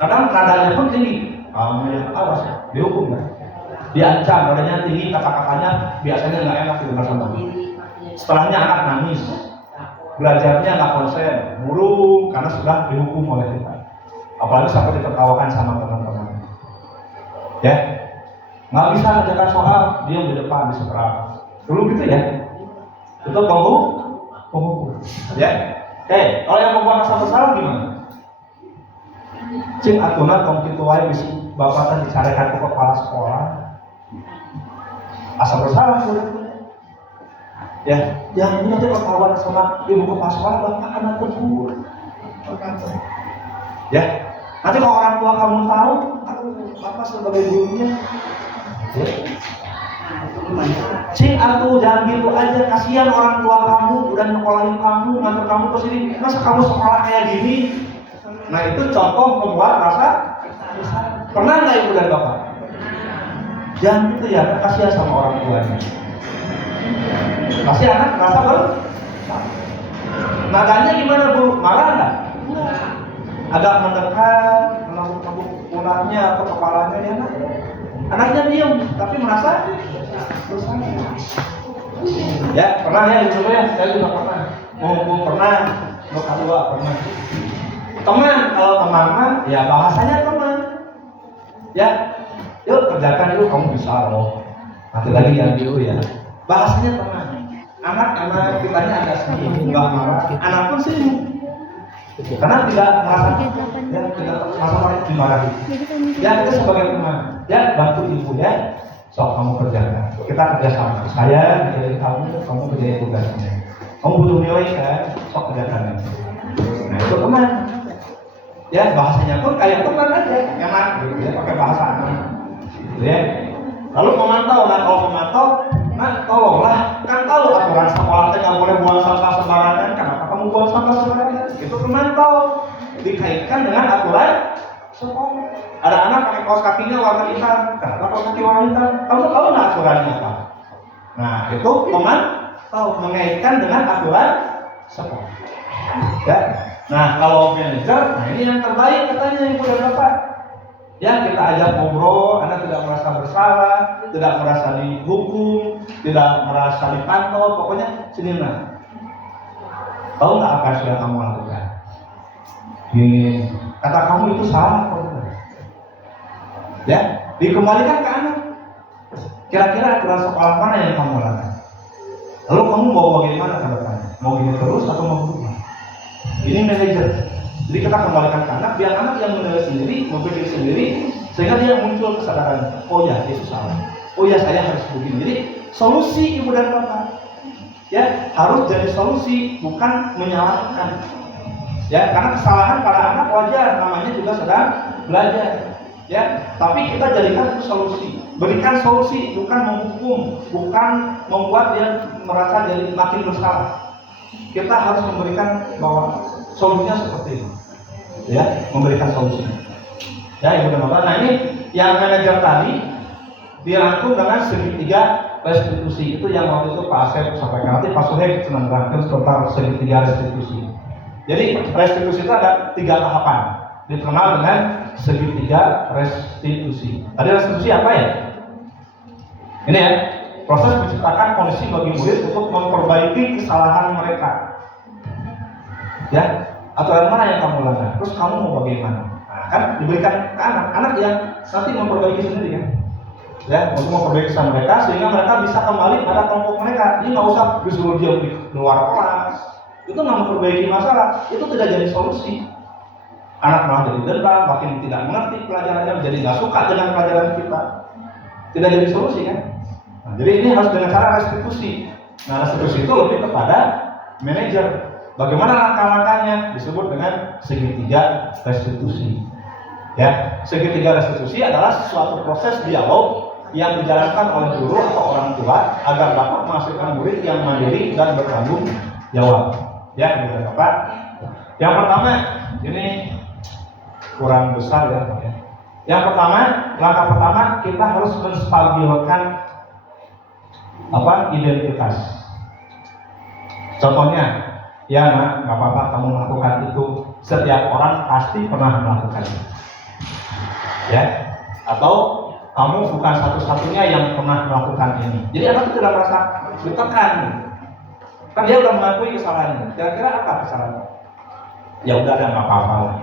Kadang nadanya pun tinggi. Kamu yang awas, dihukum kan? Diancam, nadanya tinggi, kata-katanya biasanya nggak enak didengar sama. Setelahnya anak nangis. Belajarnya nggak konsen, murung karena sudah dihukum oleh kita. Apalagi sampai ditertawakan sama teman-teman. Ya. Nggak bisa mengerjakan soal, diam di depan, di seberang. Dulu gitu ya. Itu penghukum. Ya. Kalau yang membuat rasa bersalah gimana? Cing atuna kompitu wae bisa bapatan dicarekan ke kepala sekolah. Asa bersalah muridnya. Ya, yang nanti ketahuan sama ibu kepala sekolah bapak anak tersebut. Ya. Nanti kalau orang tua kamu tahu, bapak sebagai gurunya. Ya. Cing atuh jangan gitu aja, kasihan orang tua kamu udah nyekolahin kamu, ngantar kamu ke sini, masa kamu sekolah kayak gini? Nah, itu contoh membuat rasa pernah nggak Ibu dan Bapak? Jangan gitu ya, kasihan sama orang tuanya. Kasih anak rasa nadanya gimana Bu? Marah nggak? Agak mendekat, melambung punahnya atau kepalanya ya nak? Anaknya diam, tapi merasa bersalah. Ya, pernah ya Ibu ya, saya juga pernah. Mumpung pernah, luka dua pernah. Teman, kalau teman kan, ya bahasanya teman. Ya, yuk kerjakan yuk, kamu bisa loh. Nanti lagi yang dulu ya. Bahasanya teman. Anak kitanya agak sedih, nggak marah. Anak pun sih Karena tidak merasa dimarahi. Ya kita sebagai teman, ya bantu ibu ya, sok kamu kerjakan. Kita kerjasama. Saya menjadi kamu menjadi tugasnya. Kamu butuh nilai kan, sok kerjakan. Nah itu teman. Ya bahasanya pun kayak teman aja, enak gitu ya, pakai bahasa anak. Gitu ya. Lalu memantau, nah kalau memantau, nah tolonglah, kan tahu aturan sekolah nggak boleh buang sampah sembarangan, kenapa kamu buang sampah sembarangan? Itu memantau, dikaitkan dengan aturan sekolah. Ada anak pakai kaos kakinya warna hitam, kenapa kaos kaki warna hitam? Kamu tahu nggak aturannya apa? Nah itu memantau, mengaitkan dengan aturan sekolah. Ya. Nah kalau manajer, nah ini yang terbaik katanya ibu dan bapak. Ya kita ajak ngobrol, Anda tidak merasa bersalah, tidak merasa dihukum, tidak merasa dipantau, pokoknya sini nah. Tahu nggak apa yang sudah kamu lakukan? Gini, kata kamu itu salah, ya dikembalikan ke anak. Kira-kira aturan sekolah mana yang kamu lakukan? Lalu kamu mau bagaimana ke depannya? Mau gini terus atau mau berubah? Ini manajer. Jadi kita kembalikan ke anak, biar anak yang menilai sendiri, berpikir sendiri, sehingga dia muncul kesadaran. Oh ya, itu salah. Oh ya, saya harus begini. Jadi solusi ibu dan bapak, ya harus jadi solusi, bukan menyalahkan. Ya, karena kesalahan pada anak wajar, namanya juga sedang belajar. Ya, tapi kita jadikan itu solusi. Berikan solusi, bukan menghukum, bukan membuat dia merasa jadi makin bersalah. Kita harus memberikan bahwa solusinya seperti ini, ya, memberikan solusi. Ya, ibu dan bapak. Nah ini yang manajer tadi dirangkum dengan segitiga restitusi. Itu yang waktu itu Pak Asep sampaikan. Nanti Pak Suheb senang rangkum tentang segitiga restitusi. Jadi restitusi itu ada 3 tahapan, dikenal dengan segitiga restitusi. Tadi restitusi apa ya? Ini ya, proses menciptakan kondisi bagi murid untuk memperbaiki kesalahan mereka. Ya, aturan mana yang kamu langgar? Terus kamu mau bagaimana? Nah, kan diberikan ke anak yang nanti memperbaiki sendiri kan? Ya, untuk memperbaiki kesalahan mereka sehingga mereka bisa kembali pada kelompok mereka. Ini nggak usah disuruh dia di luar kelas. Itu nggak memperbaiki masalah. Itu tidak jadi solusi. Anak malah jadi dendam, makin tidak mengerti pelajarannya, jadi nggak suka dengan pelajaran kita. Tidak jadi solusi kan? Nah, jadi ini harus dengan cara restitusi. Nah, restitusi itu lebih kepada manajer. Bagaimana langkah-langkahnya? Disebut dengan segitiga restitusi. Ya, segitiga restitusi adalah suatu proses dialog yang dijalankan oleh guru atau orang tua agar dapat menghasilkan murid yang mandiri dan bertanggung jawab. Ya, gitu Bapak. Yang pertama, ini kurang besar ya. Yang pertama, langkah pertama kita harus menstabilkan identitas. Contohnya, ya nak, nggak apa-apa kamu melakukan itu. Setiap orang pasti pernah melakukannya. Ya, atau kamu bukan satu-satunya yang pernah melakukan ini. Jadi anak itu tidak merasa ditekan. Kan dia udah mengakui kesalahannya. Kira-kira apa kesalahannya? Ya udah, ada nggak apa-apa lah.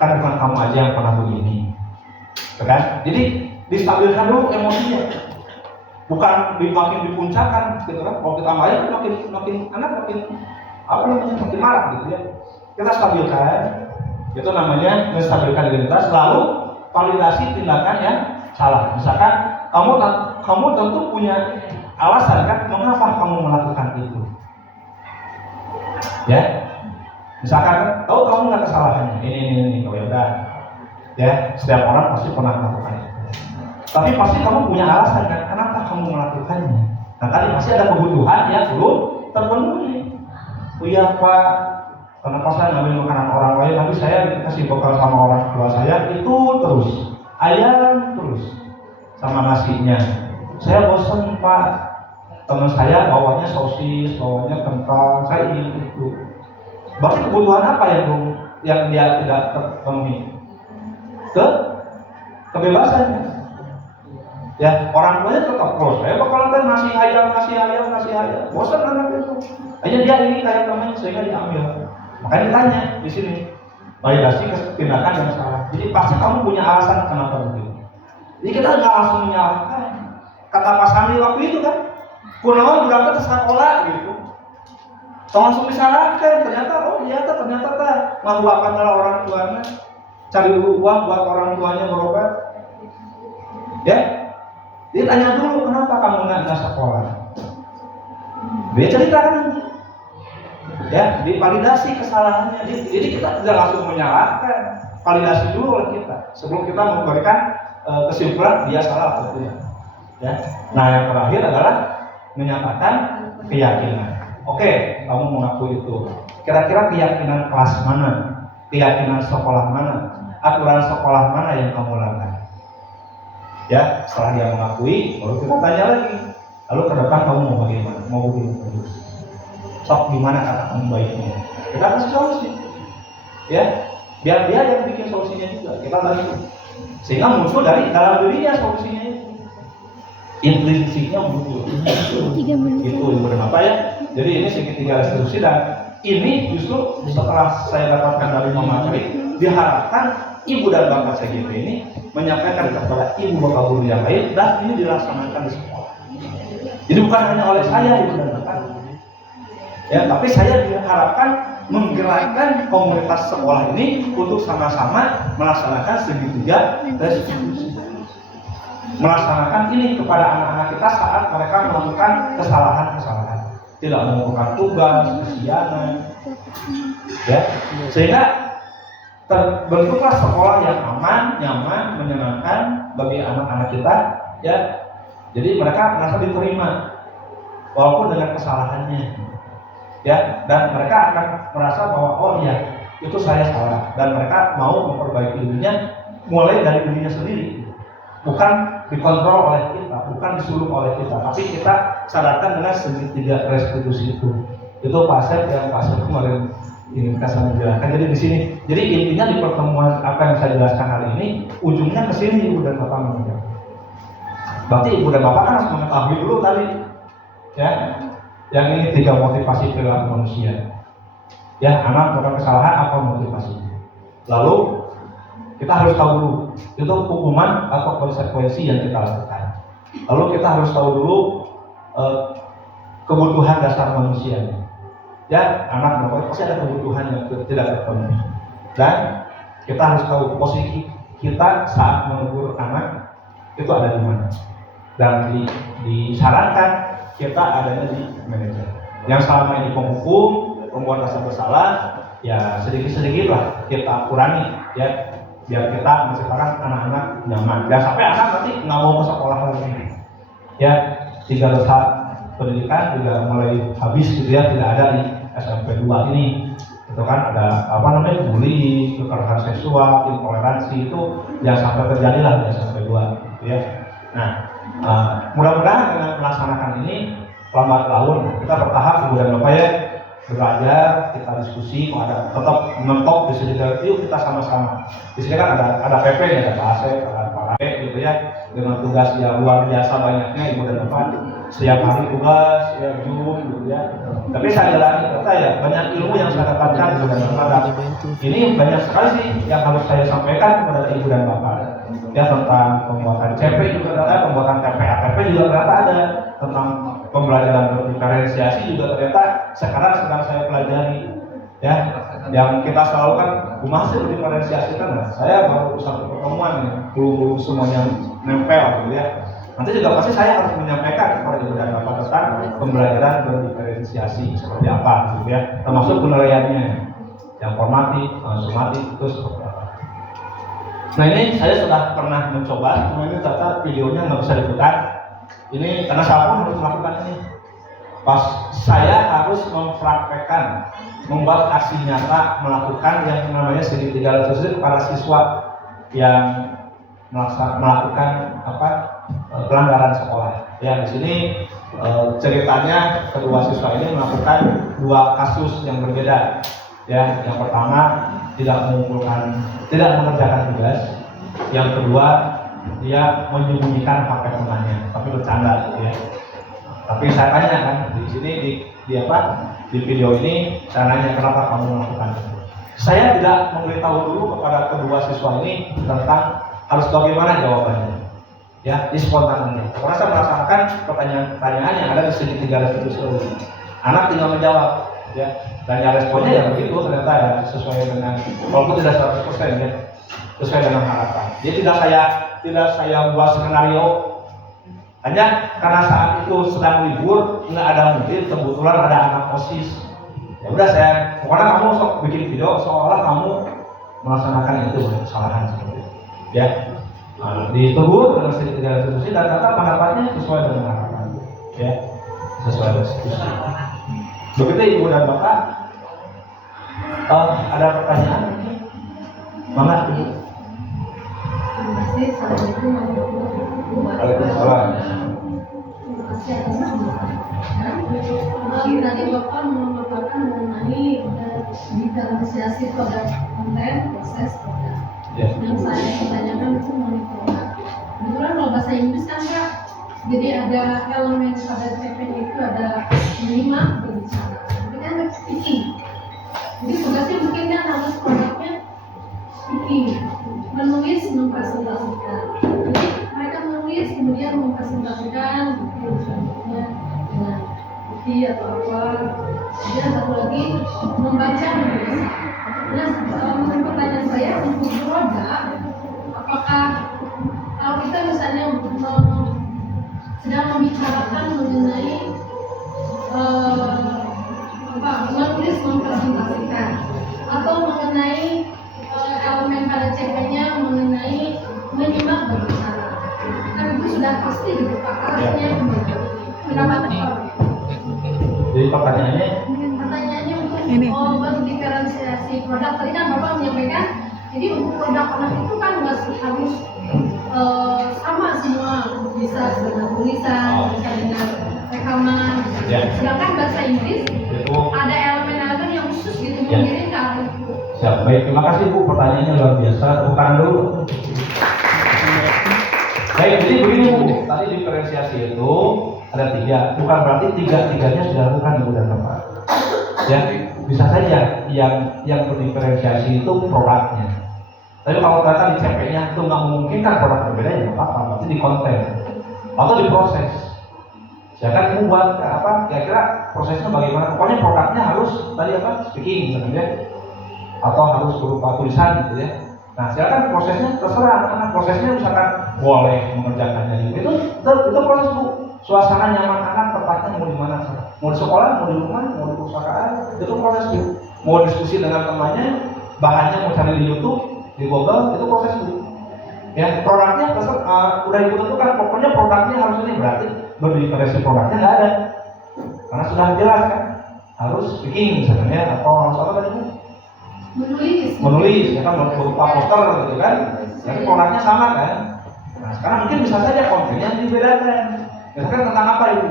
Kan bukan kamu aja yang pernah begini. Kan? Jadi distabilkan dulu emosinya. Bukan makin dipuncakkan, gitu kan? Kalau kita main makin anak makin marah gitu ya. Kita stabilkan, itu namanya menstabilkan identitas. Lalu validasi tindakan yang salah. Misalkan kamu tentu punya alasan kan mengapa kamu melakukan itu. Ya, misalkan tahu kamu nggak kesalahannya ini, oh ya udah. Ya, setiap orang pasti pernah melakukan itu. Tapi pasti kamu punya alasan kan, kenapa kamu melakukannya. Nah tadi pasti ada kebutuhan yang belum terpenuhi. Oh iya Pak, kenapa saya ngambil makanan orang lain, tapi saya dikasih bekal sama orang tua saya itu terus, ayam terus, sama nasinya. Saya bosan Pak, teman saya bawanya sosis, bawanya kentang, saya ingin itu. Berarti kebutuhan apa yang dia tidak terpenuhi? Kebebasannya. Ya, orang tuanya tetap terus. Saya bakalan nasi ayam. Bosan anak itu. Hanya dia ini kayak temannya sehingga diambil. Makanya ditanya di sini, validasi tindakan yang salah. Jadi pasti kamu punya alasan kenapa begitu. Jadi kita nggak langsung menyalahkan. Kata Pak Sandi waktu itu kan, kunaon berangkat ke sekolah gitu. langsung disalahkan, ternyata ngaduakan adalah orang tuanya, cari dulu uang buat orang tuanya berobat. Ya, dia tanya dulu kenapa kamu nggak sekolah. Dia ceritakan nanti. Ya, divalidasi kesalahannya. Jadi kita tidak langsung menyalahkan, validasi dulu oleh kita sebelum kita memberikan kesimpulan dia salah atau tidak. Ya. Nah, yang terakhir adalah menyatakan keyakinan. Oke, kamu mengaku itu. Kira-kira keyakinan kelas mana? Keyakinan sekolah mana? Aturan sekolah mana yang kamu langgar? Ya, setelah dia mengakui, baru kita tanya lagi. Lalu ke depan kamu mau bagaimana? Mau begini? Sok gimana kata kamu baiknya? Kita kasih solusi. Ya, biar dia yang bikin solusinya juga. Kita bantu. Sehingga muncul dari dalam dirinya solusinya itu. Intrinsiknya muncul. 3 menit. Itu apa ya? Jadi ini segitiga restitusi dan ini justru setelah saya dapatkan dari Mama Cari, diharapkan ibu dan bapak CGP ini menyampaikan kepada ibu bapak guru yang lain dan ini dilaksanakan di sekolah. Jadi bukan hanya oleh saya ibu dan bapak, ya, tapi saya diharapkan menggerakkan komunitas sekolah ini untuk sama-sama melaksanakan segitiga restitusi. Melaksanakan ini kepada anak-anak kita saat mereka melakukan kesalahan-kesalahan, tidak mengumpulkan tugas, kesianan, ya, sehingga terbentuklah sekolah yang aman, nyaman, menyenangkan bagi anak-anak kita, ya. Jadi mereka merasa diterima walaupun dengan kesalahannya, ya, dan mereka akan merasa bahwa oh iya itu saya salah dan mereka mau memperbaiki dirinya mulai dari dirinya sendiri, bukan dikontrol oleh kita, bukan disuruh oleh kita, tapi kita sadarkan dengan segitiga restitusi itu. Itu pasal yang kemarin ingin saya menjelaskan. Jadi di sini, jadi intinya di pertemuan apa yang saya jelaskan hari ini, ujungnya ke sini ibu dan bapak menjawab. Berarti ibu dan bapak kan harus mengetahui dulu tadi, ya, yang ini 3 motivasi perilaku manusia. Ya, anak melakukan kesalahan apa motivasinya. Lalu kita harus tahu dulu itu hukuman atau konsekuensi yang kita lakukan. Lalu kita harus tahu dulu kebutuhan dasar manusia. Ya, anak melakukan pasti ada kebutuhan yang tidak terpenuhi. Dan kita harus tahu posisi kita saat menegur anak itu ada di mana. Dan disarankan kita adanya di manajer. Yang selama ini penghukum, pembuat rasa bersalah, ya sedikit-sedikit lah kita kurangi, ya. Biar kita menciptakan anak-anak nyaman. Jangan sampai anak nanti nggak mau ke sekolah lagi. Ya, 3 dosa pendidikan juga mulai habis gitu ya, tidak ada di SMP 2 ini. Itu kan ada apa namanya bullying, kekerasan seksual, intoleransi itu jangan sampai terjadi lah di SMP 2 gitu ya. Nah, mudah-mudahan dengan melaksanakan ini lambat laun kita bertahap kemudian bapak ya belajar, kita diskusi, ada tetap mentok di sini yuk kita sama-sama. Di sini kan ada PP ya, ada Pak Asep, ada Pak Ade gitu ya, dengan tugas yang luar biasa banyaknya ibu dan bapak. Setiap hari tugas, ya Zoom gitu ya. Tapi saya jalani ya banyak ilmu yang saya dapatkan ibu dan bapak. Ini banyak sekali sih yang harus saya sampaikan kepada ibu dan bapak. Ya tentang pembuatan CP juga ada, pembuatan TPA-TP juga ternyata ada, tentang pembelajaran berdiferensiasi juga ternyata sekarang sedang saya pelajari. Ya, yang kita selalu kan masih berdiferensiasi kan, nah, saya baru satu pertemuan ya, belum semuanya nempel gitu ya. Nanti juga pasti saya harus menyampaikan kepada ibu dan bapak tentang pembelajaran berdiferensiasi seperti apa gitu ya, termasuk penilaiannya yang formatif, sumatif itu seperti apa. Nah ini saya sudah pernah mencoba, cuma ini ternyata videonya nggak bisa diputar. Ini karena saya pun harus melakukan ini. Pas saya harus mempraktekkan, membuat aksi nyata, melakukan yang namanya segitiga restitusi kepada siswa yang melakukan pelanggaran sekolah. Ya di sini ceritanya kedua siswa ini melakukan 2 kasus yang berbeda. Ya, yang pertama tidak mengerjakan tugas. Yang kedua dia menyembunyikan HP temannya, tapi bercanda gitu ya. Tapi saya tanya kan di sini di video ini saya nanya kenapa kamu melakukan itu. Saya tidak memberitahu dulu kepada kedua siswa ini tentang harus bagaimana jawabannya. Ya, di spontan aja. Karena saya merasakan pertanyaan yang ada di segitiga restitusi. Anak tinggal menjawab, ya. Dan ya responnya ya begitu ternyata ya sesuai dengan walaupun tidak 100% ya sesuai dengan harapan. Jadi tidak saya buat skenario hanya karena saat itu sedang libur nggak ada murid kebetulan ada anak OSIS. Ya udah saya pokoknya kamu sok bikin video seolah kamu melaksanakan itu kesalahan seperti itu. Ya. Nah, ditegur dengan sedikit institusi dan ternyata pendapatnya sesuai dengan harapan. Ya. Sesuai dengan institusi. Begitu Ibu dan Bapak, ada pertanyaan? Mama, Ibu. Terima kasih. Assalamualaikum warahmatullahi wabarakatuh. Waalaikumsalam. Terima kasih atas kesempatan. Tadi Bapak memaparkan mengenai diferensiasi produk konten, proses produk. Ya. Yang saya tanyakan itu mengenai produk. Kebetulan kalau bahasa Inggris kan Kak, jadi ada elemen pada CP itu ada menyimak, berbicara. Tapi kan ada speaking. Jadi tugasnya mungkin kan harus produknya speaking, menulis, mempresentasikan. Jadi mereka menulis kemudian mempresentasikan, misalnya dengan bukti atau apa. Dan satu lagi membaca menulis. Nah, menurut pertanyaan saya untuk produk, apakah kalau kita misalnya sedang membicarakan mengenai menulis mempresentasikan atau mengenai elemen pada CP-nya mengenai menyimak berbicara, kan itu sudah pasti gitu Pak artinya pendapat Bapak. Jadi pertanyaannya untuk baru diferensiasi produk tadi kan Bapak menyampaikan jadi untuk produk anak itu kan nggak harus sama semua, bisa dengan tulisan, bisa dengan rekaman. Sedangkan bahasa Inggris itu ada elemen-elemen yang khusus gitu mengirimkan. siap. Baik, terima kasih Bu, pertanyaannya luar biasa. Tepuk tangan dulu. Baik, jadi begini Bu, tadi diferensiasi itu ada 3, bukan berarti tiga-tiganya sudah lakukan Ibu dan Bapak. Ya, bisa saja yang berdiferensiasi itu produknya. Tapi kalau ternyata di CP-nya itu nggak memungkinkan produk berbeda ya nggak apa-apa, berarti di konten atau di proses. Ya kan kamu buat apa? Kira-kira prosesnya bagaimana? Pokoknya produknya harus tadi apa? Speaking misalnya, atau harus berupa tulisan gitu ya. Nah, silakan prosesnya terserah, karena prosesnya misalkan boleh mengerjakannya itu proses Bu. Suasana nyaman anak tempatnya mau di mana? Mau di sekolah, mau di rumah, mau di perusahaan, itu proses Bu. Mau diskusi dengan temannya, bahannya mau cari di YouTube, di Google, itu proses Bu. Ya, produknya udah Ibu tentukan, pokoknya produknya harus ini, berarti berdiferensiasi produknya nggak ada, karena sudah jelas kan, harus bikin misalnya, atau harus apa tadi Bu? Menulis, ya kan berupa poster gitu kan, jadi produknya sama kan. Nah, sekarang mungkin bisa saja kontennya dibedakan. Misalkan tentang apa Ibu?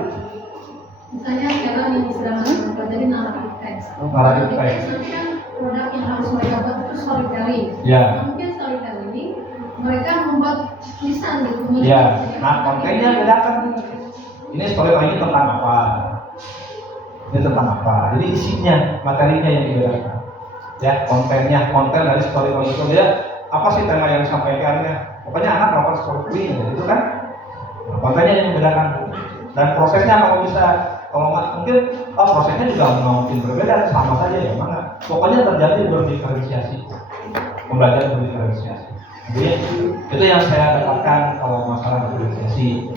Misalnya sekarang yang sedang mempelajari naratif teks. Naratif teks. Nanti kan produk yang harus mereka buat itu storytelling. Ya. Nah, mungkin storytelling ini mereka membuat tulisan gitu. Ya. Nah, kontennya bedakan. Ini storytelling ini tentang apa? Ini tentang apa? Jadi isinya, materinya yang dibedakan. Ya, konten dari storytelling itu dia apa sih tema yang disampaikannya? Pokoknya anak melakukan storytelling itu kan. Nah, kontennya yang membedakan. Dan prosesnya kalau nggak mungkin prosesnya juga nggak mungkin berbeda, sama saja ya mana. Pokoknya terjadi berdiferensiasi, pembelajaran berdiferensiasi. Jadi itu yang saya dapatkan kalau masalah diferensiasi.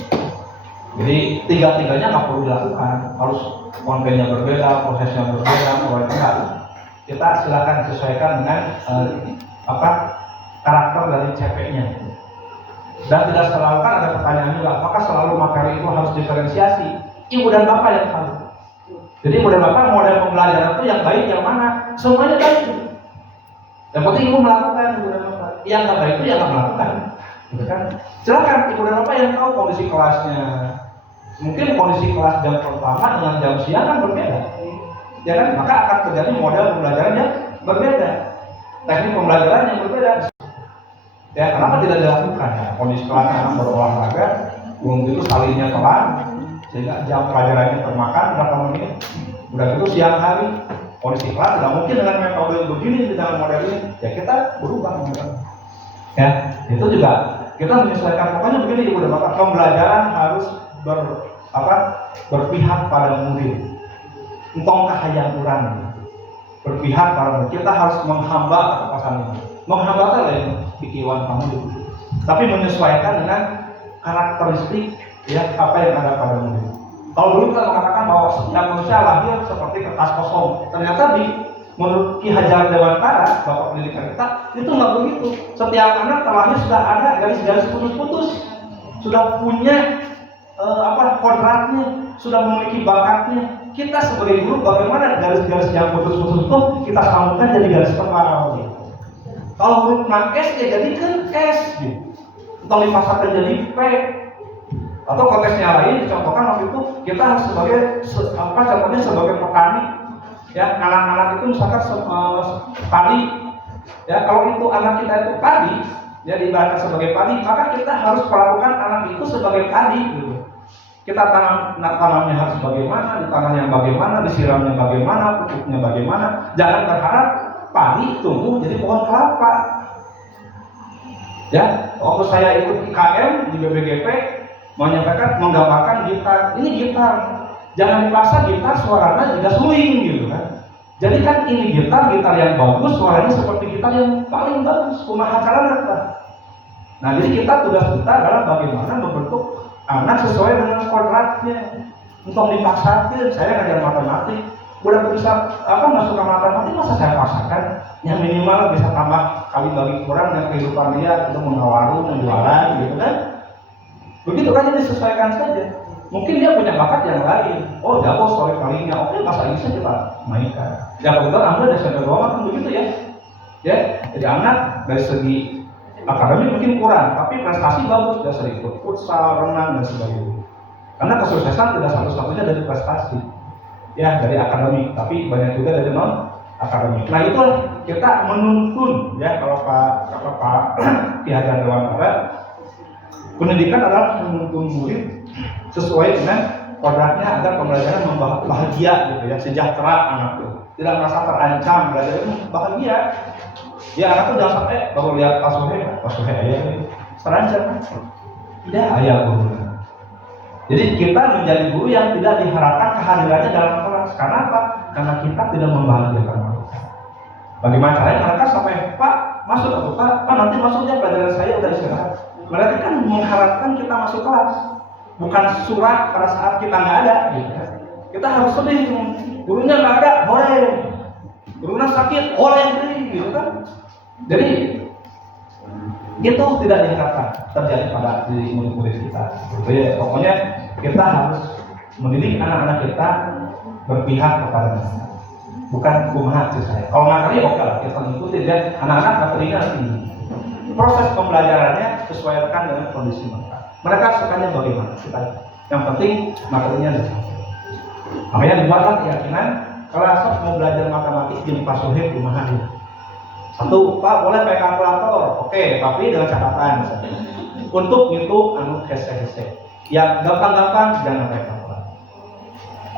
Jadi tiga-tiganya nggak perlu dilakukan, harus kontennya berbeda, prosesnya berbeda, pokoknya kita silakan sesuaikan dengan karakter dari CP-nya. Dan tidak selalu kan ada pertanyaan juga, apakah selalu materi itu harus diferensiasi? Ibu dan Bapak yang tahu. Jadi Ibu dan Bapak model pembelajaran itu yang baik yang mana? Semuanya baik. Yang penting Ibu melakukan, Ibu dan Bapak. Yang nggak baik itu ya nggak melakukan. Gitu kan? Silakan Ibu dan Bapak yang tahu kondisi kelasnya. Mungkin kondisi kelas jam pertama dengan jam siang kan berbeda. Ya kan? Maka akan terjadi model pembelajaran yang berbeda. Teknik pembelajaran yang berbeda. Ya, kenapa tidak dilakukan? Ya, kondisi kelas anak berolahraga, belum itu salingnya telat, sehingga jam pelajarannya termakan berapa menit. Udah gitu siang hari, kondisi kelas tidak mungkin dengan metode yang begini, dengan model ini. Ya kita berubah model. Ya, itu juga kita menyesuaikan. Pokoknya begini Ibu dan Bapak, pembelajaran harus berpihak pada murid. entong kahayang urang berpihak pada kita harus menghamba atau pasangan ini. Menghamba itu lain pikiran kamu dulu, tapi menyesuaikan dengan karakteristik ya apa yang ada pada manusia. Kalau dulu kita mengatakan bahwa setiap manusia lahir seperti kertas kosong, ternyata menurut Ki Hajar Dewantara, bapak pendidikan kita, itu nggak begitu. Setiap anak terlahir sudah ada garis-garis putus-putus, sudah punya kodratnya, sudah memiliki bakatnya. Kita sebagai guru bagaimana garis-garis yang putus-putus itu kita sambungkan jadi garis kepala. Kalau huruf S ya jadikan S, gitu. Atau dipasangkan jadi P. Atau konteksnya lain dicontohkan waktu itu kita harus contohnya sebagai petani. Ya, anak-anak itu misalkan padi. Ya, kalau itu anak kita itu padi, ya diibaratkan sebagai padi, maka kita harus perlakukan anak itu sebagai padi. Gitu. Kita tanamnya harus bagaimana, ditanamnya bagaimana, disiramnya bagaimana, pupuknya bagaimana. Jangan berharap padi tumbuh jadi pohon kelapa. Ya, waktu saya ikut IKM di BBGP menggambarkan gitar. Ini gitar. Jangan dipaksa gitar suaranya juga swing gitu kan. Jadi kan ini gitar yang bagus, suaranya seperti gitar yang paling bagus. Kumaha caranya. Nah, jadi tugas kita adalah bagaimana membentuk anak sesuai dengan kodratnya. Untuk dipaksakan, saya ngajar matematik, udah bisa masuk ke matematik masa saya paksakan? Yang minimal bisa tambah kali bagi kurang dan kehidupan dia untuk mengawaru, menjualan gitu kan? Begitu kan disesuaikan saja. Mungkin dia punya bakat yang lain. Oh, jago soal kalinya, oke bahasa Inggris kita mainkan. Ya kebetulan Anda ada SMP doang kan begitu ya. Ya, jadi anak dari segi akademik mungkin kurang, tapi prestasi bagus, dia sering ikut futsal, renang dan sebagainya. Karena kesuksesan tidak satu-satunya dari prestasi, ya dari akademik, tapi banyak juga dari non akademik. Nah itu kita menuntun, ya kalau Pak Ki Hajar Dewantara, pendidikan adalah menuntun murid sesuai dengan kodratnya agar pembelajaran bahagia, gitu ya, sejahtera anak itu, tidak merasa terancam, belajar itu bahagia. Ya anak tuh jangan sampai baru lihat Pak Suhe ayah ini terancam. Tidak ayah guru. Jadi kita menjadi guru yang tidak diharapkan kehadirannya dalam kelas. Karena apa? Karena kita tidak membahagiakan mereka. Bagaimana caranya mereka sampai Pak masuk atau Pak nanti masuknya pelajaran saya udah istirahat. Mereka kan mengharapkan kita masuk kelas, bukan surat pada saat kita nggak ada. Gitu. Kita harus sedih. Gurunya nggak ada, boleh. Gurunya sakit, boleh gitu kan. Jadi itu tidak diharapkan terjadi pada diri murid-murid kita. Jadi pokoknya kita harus mendidik anak-anak kita berpihak kepada mereka, bukan kumaha sih saya. Kalau materi oke lah, kita mengikuti dia. Anak-anak materinya tinggi. Proses pembelajarannya sesuaikan dengan kondisi mereka. Mereka sukanya bagaimana? Kita yang penting materinya bisa. Makanya dibuatlah keyakinan kelas mau belajar matematik di Pak Suhe kumaha dia. Satu, Pak boleh pakai kalkulator, oke, tapi dengan catatan misalnya. Untuk itu hese-hese. Yang gampang-gampang jangan pakai kalkulator.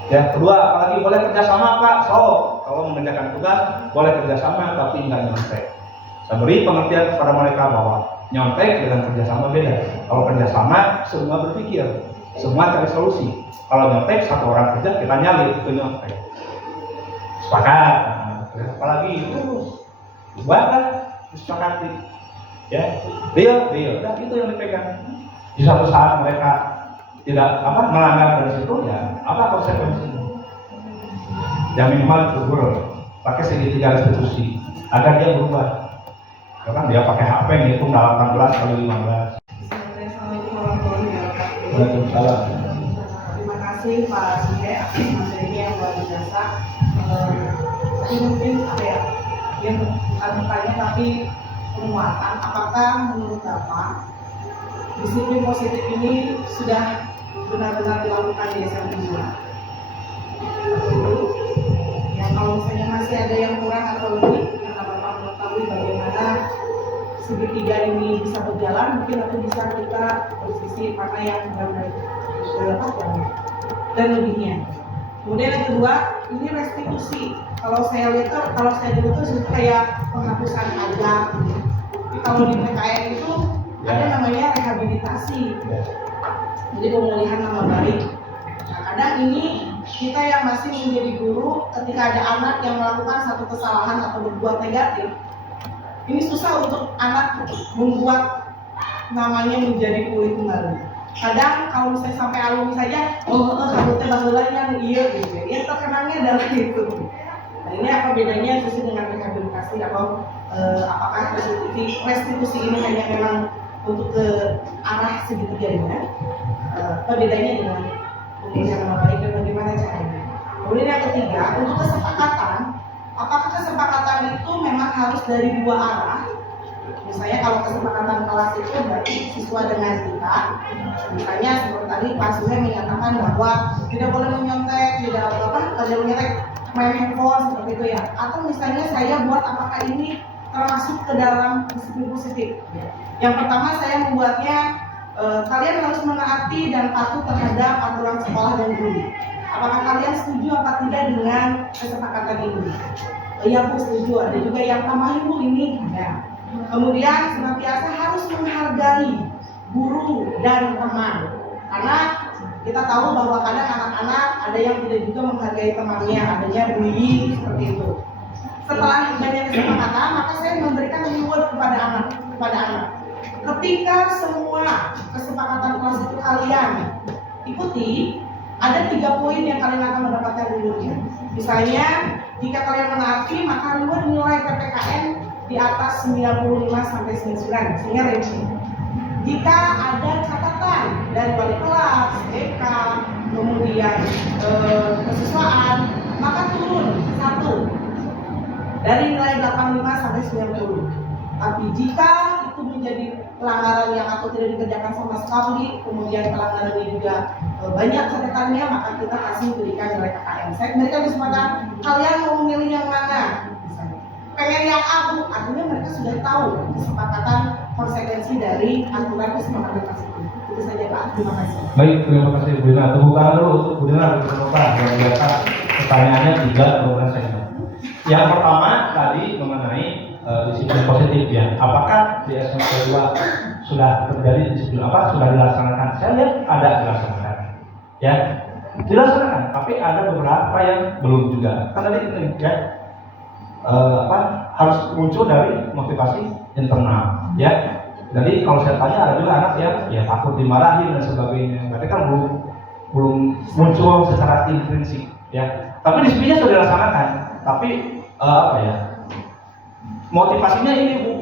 Ya, kedua, apalagi boleh kerjasama Pak, kalau mengerjakan tugas boleh kerjasama tapi nggak nyontek. Saya beri pengertian kepada mereka bahwa nyontek dengan kerjasama beda. Kalau kerjasama semua berpikir, semua cari solusi. Kalau nyontek satu orang kerja kita nyali itu nyontek. Sepakat. Apalagi itu buatlah disepakati, ya, real, dan itu yang dipegang. Di suatu saat mereka tidak melanggar dari situ, ya apa konsekuensinya? Ya minimal tegur, pakai segitiga restitusi agar dia berubah. Karena dia pakai HP ngitung 18 kali 15. Assalamualaikum warahmatullahi wabarakatuh. Waalaikumsalam. Terima kasih Pak Suhe atas materinya yang luar biasa. Ini mungkin yang bertanya tapi penguatan. Apakah menurut Bapak disiplin positif ini sudah benar-benar dilakukan di SMP 2? Yang kalau misalnya masih ada yang kurang atau lebih, karena Bapak mengetahui bagaimana segitiga ini bisa berjalan, mungkin nanti bisa kita bersisi mana yang benar-benar dan lebihnya. Kemudian yang kedua, ini restitusi. Kalau saya lihat, kalau saya dulu tuh kayak penghapusan pajak. Kalau di PKN itu ada namanya rehabilitasi. Jadi pemulihan nama baik. Nah, kadang ini kita yang masih menjadi guru ketika ada anak yang melakukan satu kesalahan atau berbuat negatif, ini susah untuk anak membuat namanya menjadi pulih kembali. Kadang kalau misalnya sampai alumni saja, kamu teh baheulanya iya gitu ya, terkenangnya adalah itu. Nah ini apa bedanya sesuai dengan rehabilitasi atau apakah restitusi ini hanya memang untuk ke arah segitiga ringan? Apa bedanya dengan pemulihan nama baik dan bagaimana caranya? Kemudian yang ketiga, untuk kesepakatan, apakah kesepakatan itu memang harus dari dua arah? Misalnya kalau kesepakatan kelas itu berarti siswa dengan kita, misalnya seperti tadi Pak Surya menyatakan bahwa tidak boleh menyontek, tidak menyontek main handphone seperti itu ya. Atau misalnya saya buat apakah ini termasuk ke dalam disiplin positif. Yang pertama saya membuatnya kalian harus menaati dan patuh terhadap aturan sekolah dan guru. Apakah kalian setuju apa tidak dengan kesepakatan ini? Iya, aku setuju. Ada juga yang tambahin bu ini. Ya. Kemudian senantiasa harus menghargai guru dan teman, karena kita tahu bahwa kadang anak-anak ada yang tidak juga menghargai temannya, adanya bullying seperti itu. Setelah banyak kesepakatan, maka saya memberikan reward kepada anak. Ketika semua kesepakatan kelas itu kalian ikuti, ada 3 poin yang kalian akan mendapatkan rewardnya. Misalnya, jika kalian menaati, maka reward nilai PPKN di atas 95 sampai 99, sehingga ranking. Jika ada catatan dari wali kelas, DK, kemudian kesiswaan, maka turun 1 dari nilai 85 sampai 90. Tapi jika itu menjadi pelanggaran yang atau tidak dikerjakan sama sekali, kemudian pelanggaran ini juga banyak catatannya, maka kita kasih berikan nilai KKM. Saya berikan kesempatan kalian mau memilih yang mana. Pengen yang A, Bu, artinya mereka sudah tahu kesepakatan konsekuensi dari aturan kesepakatan tersebut. Itu saja Pak, terima kasih. Baik, terima kasih Bu Dina. Tepuk tangan dulu untuk Bu Dina dan Bu Nova. Luar biasa. Pertanyaannya 3, kemudian saya ingat. Yang pertama tadi mengenai disiplin positif ya. Apakah di SMP 2 sudah terjadi disiplin sudah dilaksanakan? Saya lihat ada dilaksanakan. Ya, dilaksanakan. Tapi ada beberapa yang belum juga. Kan tadi itu ya. Harus muncul dari motivasi internal ya. Jadi kalau saya tanya ada juga anak yang ya takut dimarahin dan sebagainya, berarti kan belum muncul secara intrinsik ya. Tapi disiplinnya sudah dilaksanakan, tapi motivasinya ini Bu,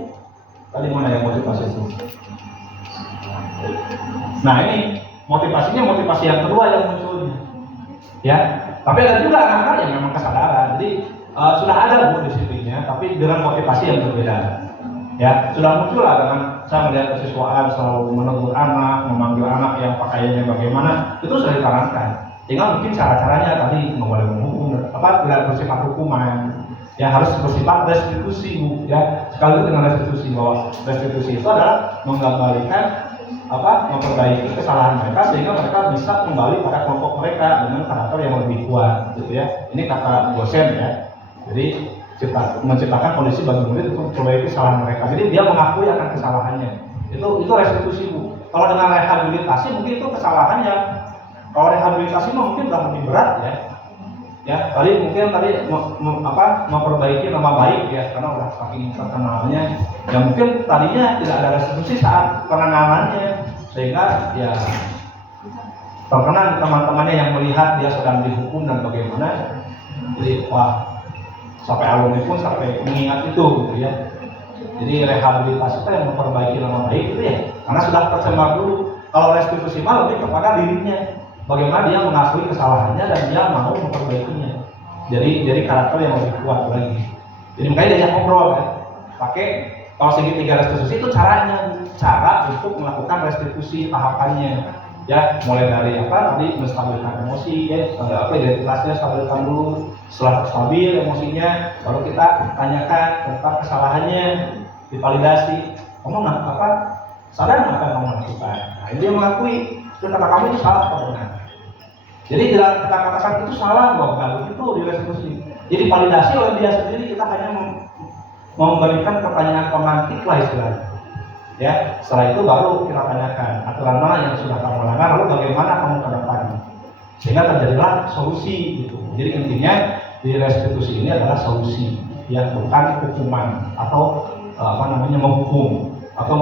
tadi mana ya motivasi itu? Nah ini motivasi yang kedua yang munculnya ya. Tapi ada juga anak-anak yang memang kesadaran, jadi sudah ada Bu disiplinnya, tapi dengan motivasi yang berbeda. Ya, sudah muncul lah dengan saya melihat kesiswaan selalu menegur anak, memanggil anak yang pakaiannya bagaimana, itu sudah ditanamkan. Tinggal mungkin cara-caranya tadi nggak boleh menghukum, tidak bersifat hukuman, ya harus bersifat restitusi Bu. Ya, sekaligus dengan restitusi bahwa restitusi itu adalah mengembalikan memperbaiki kesalahan mereka sehingga mereka bisa kembali pada kelompok mereka dengan karakter yang lebih kuat, gitu ya. Ini kata dosen ya. Jadi menciptakan kondisi bagi murid untuk memperbaiki kesalahan mereka. Jadi dia mengakui akan kesalahannya. Itu restitusi Bu. Kalau dengan rehabilitasi mungkin itu kesalahannya. Kalau rehabilitasi mungkin udah lebih berat ya. Ya, tadi memperbaiki nama baik ya, karena udah saking terkenalnya. Ya mungkin tadinya tidak ada restitusi saat penanganannya, sehingga ya terkenal teman-temannya yang melihat dia sedang dihukum dan bagaimana. Jadi sampai alumni pun sampai mengingat itu gitu ya. Jadi rehabilitasi itu yang memperbaiki nama baik itu ya, karena sudah tercemar dulu. Kalau restitusi mah lebih kepada dirinya, bagaimana dia mengakui kesalahannya dan dia mau memperbaikinya. Jadi karakter yang lebih kuat lagi. Jadi makanya diajak ngobrol kan. Pakai kalau segitiga restitusi itu cara untuk melakukan restitusi tahapannya. Ya, mulai dari tadi menstabilkan emosi ya, identitasnya stabilkan dulu. Setelah stabil emosinya, baru kita tanyakan tentang kesalahannya, divalidasi. Kamu sadar nggak apa yang kamu lakukan? Nah, ini dia mengakui, kata kamu itu salah atau benar. Jadi tidak kita katakan itu salah, bahwa itu di restitusi. Jadi validasi oleh dia sendiri, kita hanya memberikan pertanyaan pemantik lah istilahnya. Ya, setelah itu baru kita tanyakan aturan mana yang sudah kamu melanggar, lalu bagaimana kamu ke depan. sehingga terjadilah solusi gitu. Jadi intinya di restitusi ini adalah solusi, ya, bukan hukuman atau menghukum atau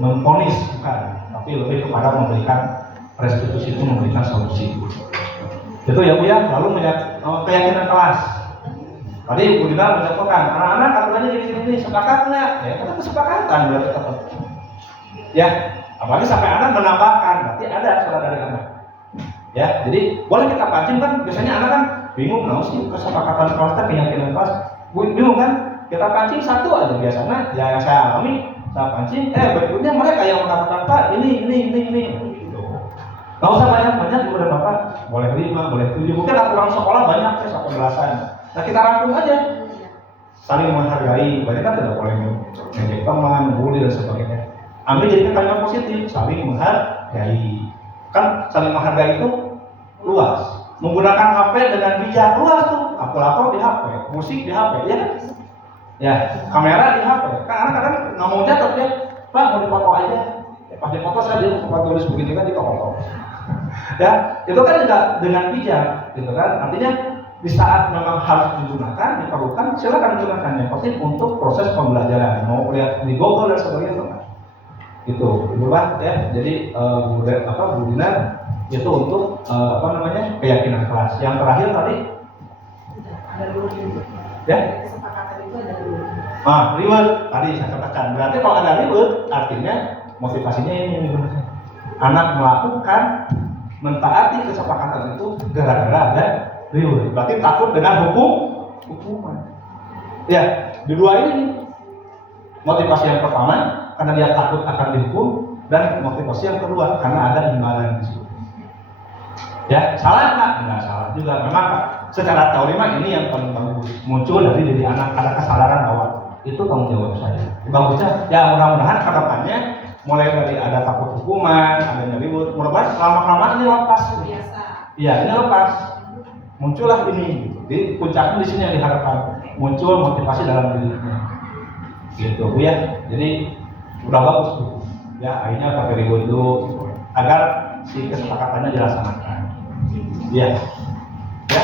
memvonis, bukan, tapi lebih kepada memberikan restitusi itu, memberikan solusi. Itu ya Bu ya. Lalu melihat keyakinan kelas. Tadi Bu Dina mencontohkan anak-anak aturannya gini sepakat nggak? Ya itu kesepakatan berarti tetap. Ya, apalagi sampai anak menambahkan, berarti ada surat dari anak. Ya, jadi boleh kita pancing kan, biasanya anak kan bingung, nah sih kesepakatan kelas dan keyakinan kelas, bingung kan? Kita pancing satu aja biasanya, ya yang saya alami, saya pancing, berikutnya mereka yang mengatakan Pak ini. Gitu. Nggak usah banyak kepada Bapak, boleh 5, boleh 7, mungkin aturan sekolah banyak sampai belasan. Nah kita rangkum aja, saling menghargai, banyak kan tidak boleh ngejek teman, bully dan sebagainya. Ambil jadi kalimat positif, saling menghargai. Kan saling menghargai itu luas. Menggunakan HP dengan bijak luas tuh. Laptop di HP, musik di HP, ya kan? Ya, kamera di HP. Kan anak kadang nggak mau catat ya, Pak mau dipoto aja. Ya, pas dipoto saya dia mau tulis begini kan dipoto. Ya, itu kan juga dengan bijak, gitu kan? Artinya di saat memang harus digunakan, diperlukan, silakan digunakan. Yang penting untuk proses pembelajaran. Mau lihat di Google dan sebagainya. Itu Pak ya. Jadi Bu Dina itu untuk keyakinan kelas. Yang terakhir tadi Ada dulu. ya, Kesepakatan itu ada dulu. reward tadi saya katakan. Berarti kalau ada reward artinya motivasinya ini benar. Anak melakukan mentaati kesepakatan itu gara-gara ada reward. Berarti takut dengan hukuman. Ya, di dua ini motivasi yang pertama karena dia takut akan dihukum, dan motivasi yang kedua karena ada imbalan di situ. Ya, salah nggak? Nggak salah juga. Memang secara teori ini yang paling bagus muncul dari diri anak, ada kesadaran bahwa itu tanggung jawab saya. Bagusnya, ya mudah-mudahan kedepannya mulai dari ada takut hukuman, adanya ribut, mudah-mudahan lama-kelamaan ini lepas. Biasa. Iya, ini lepas. Muncullah ini. Jadi puncaknya di sini yang diharapkan, muncul motivasi dalam dirinya. Gitu Bu ya. Jadi udah bagus tuh. Ya, akhirnya pakai ribut dulu agar si kesepakatannya dilaksanakan. Ya. Ya,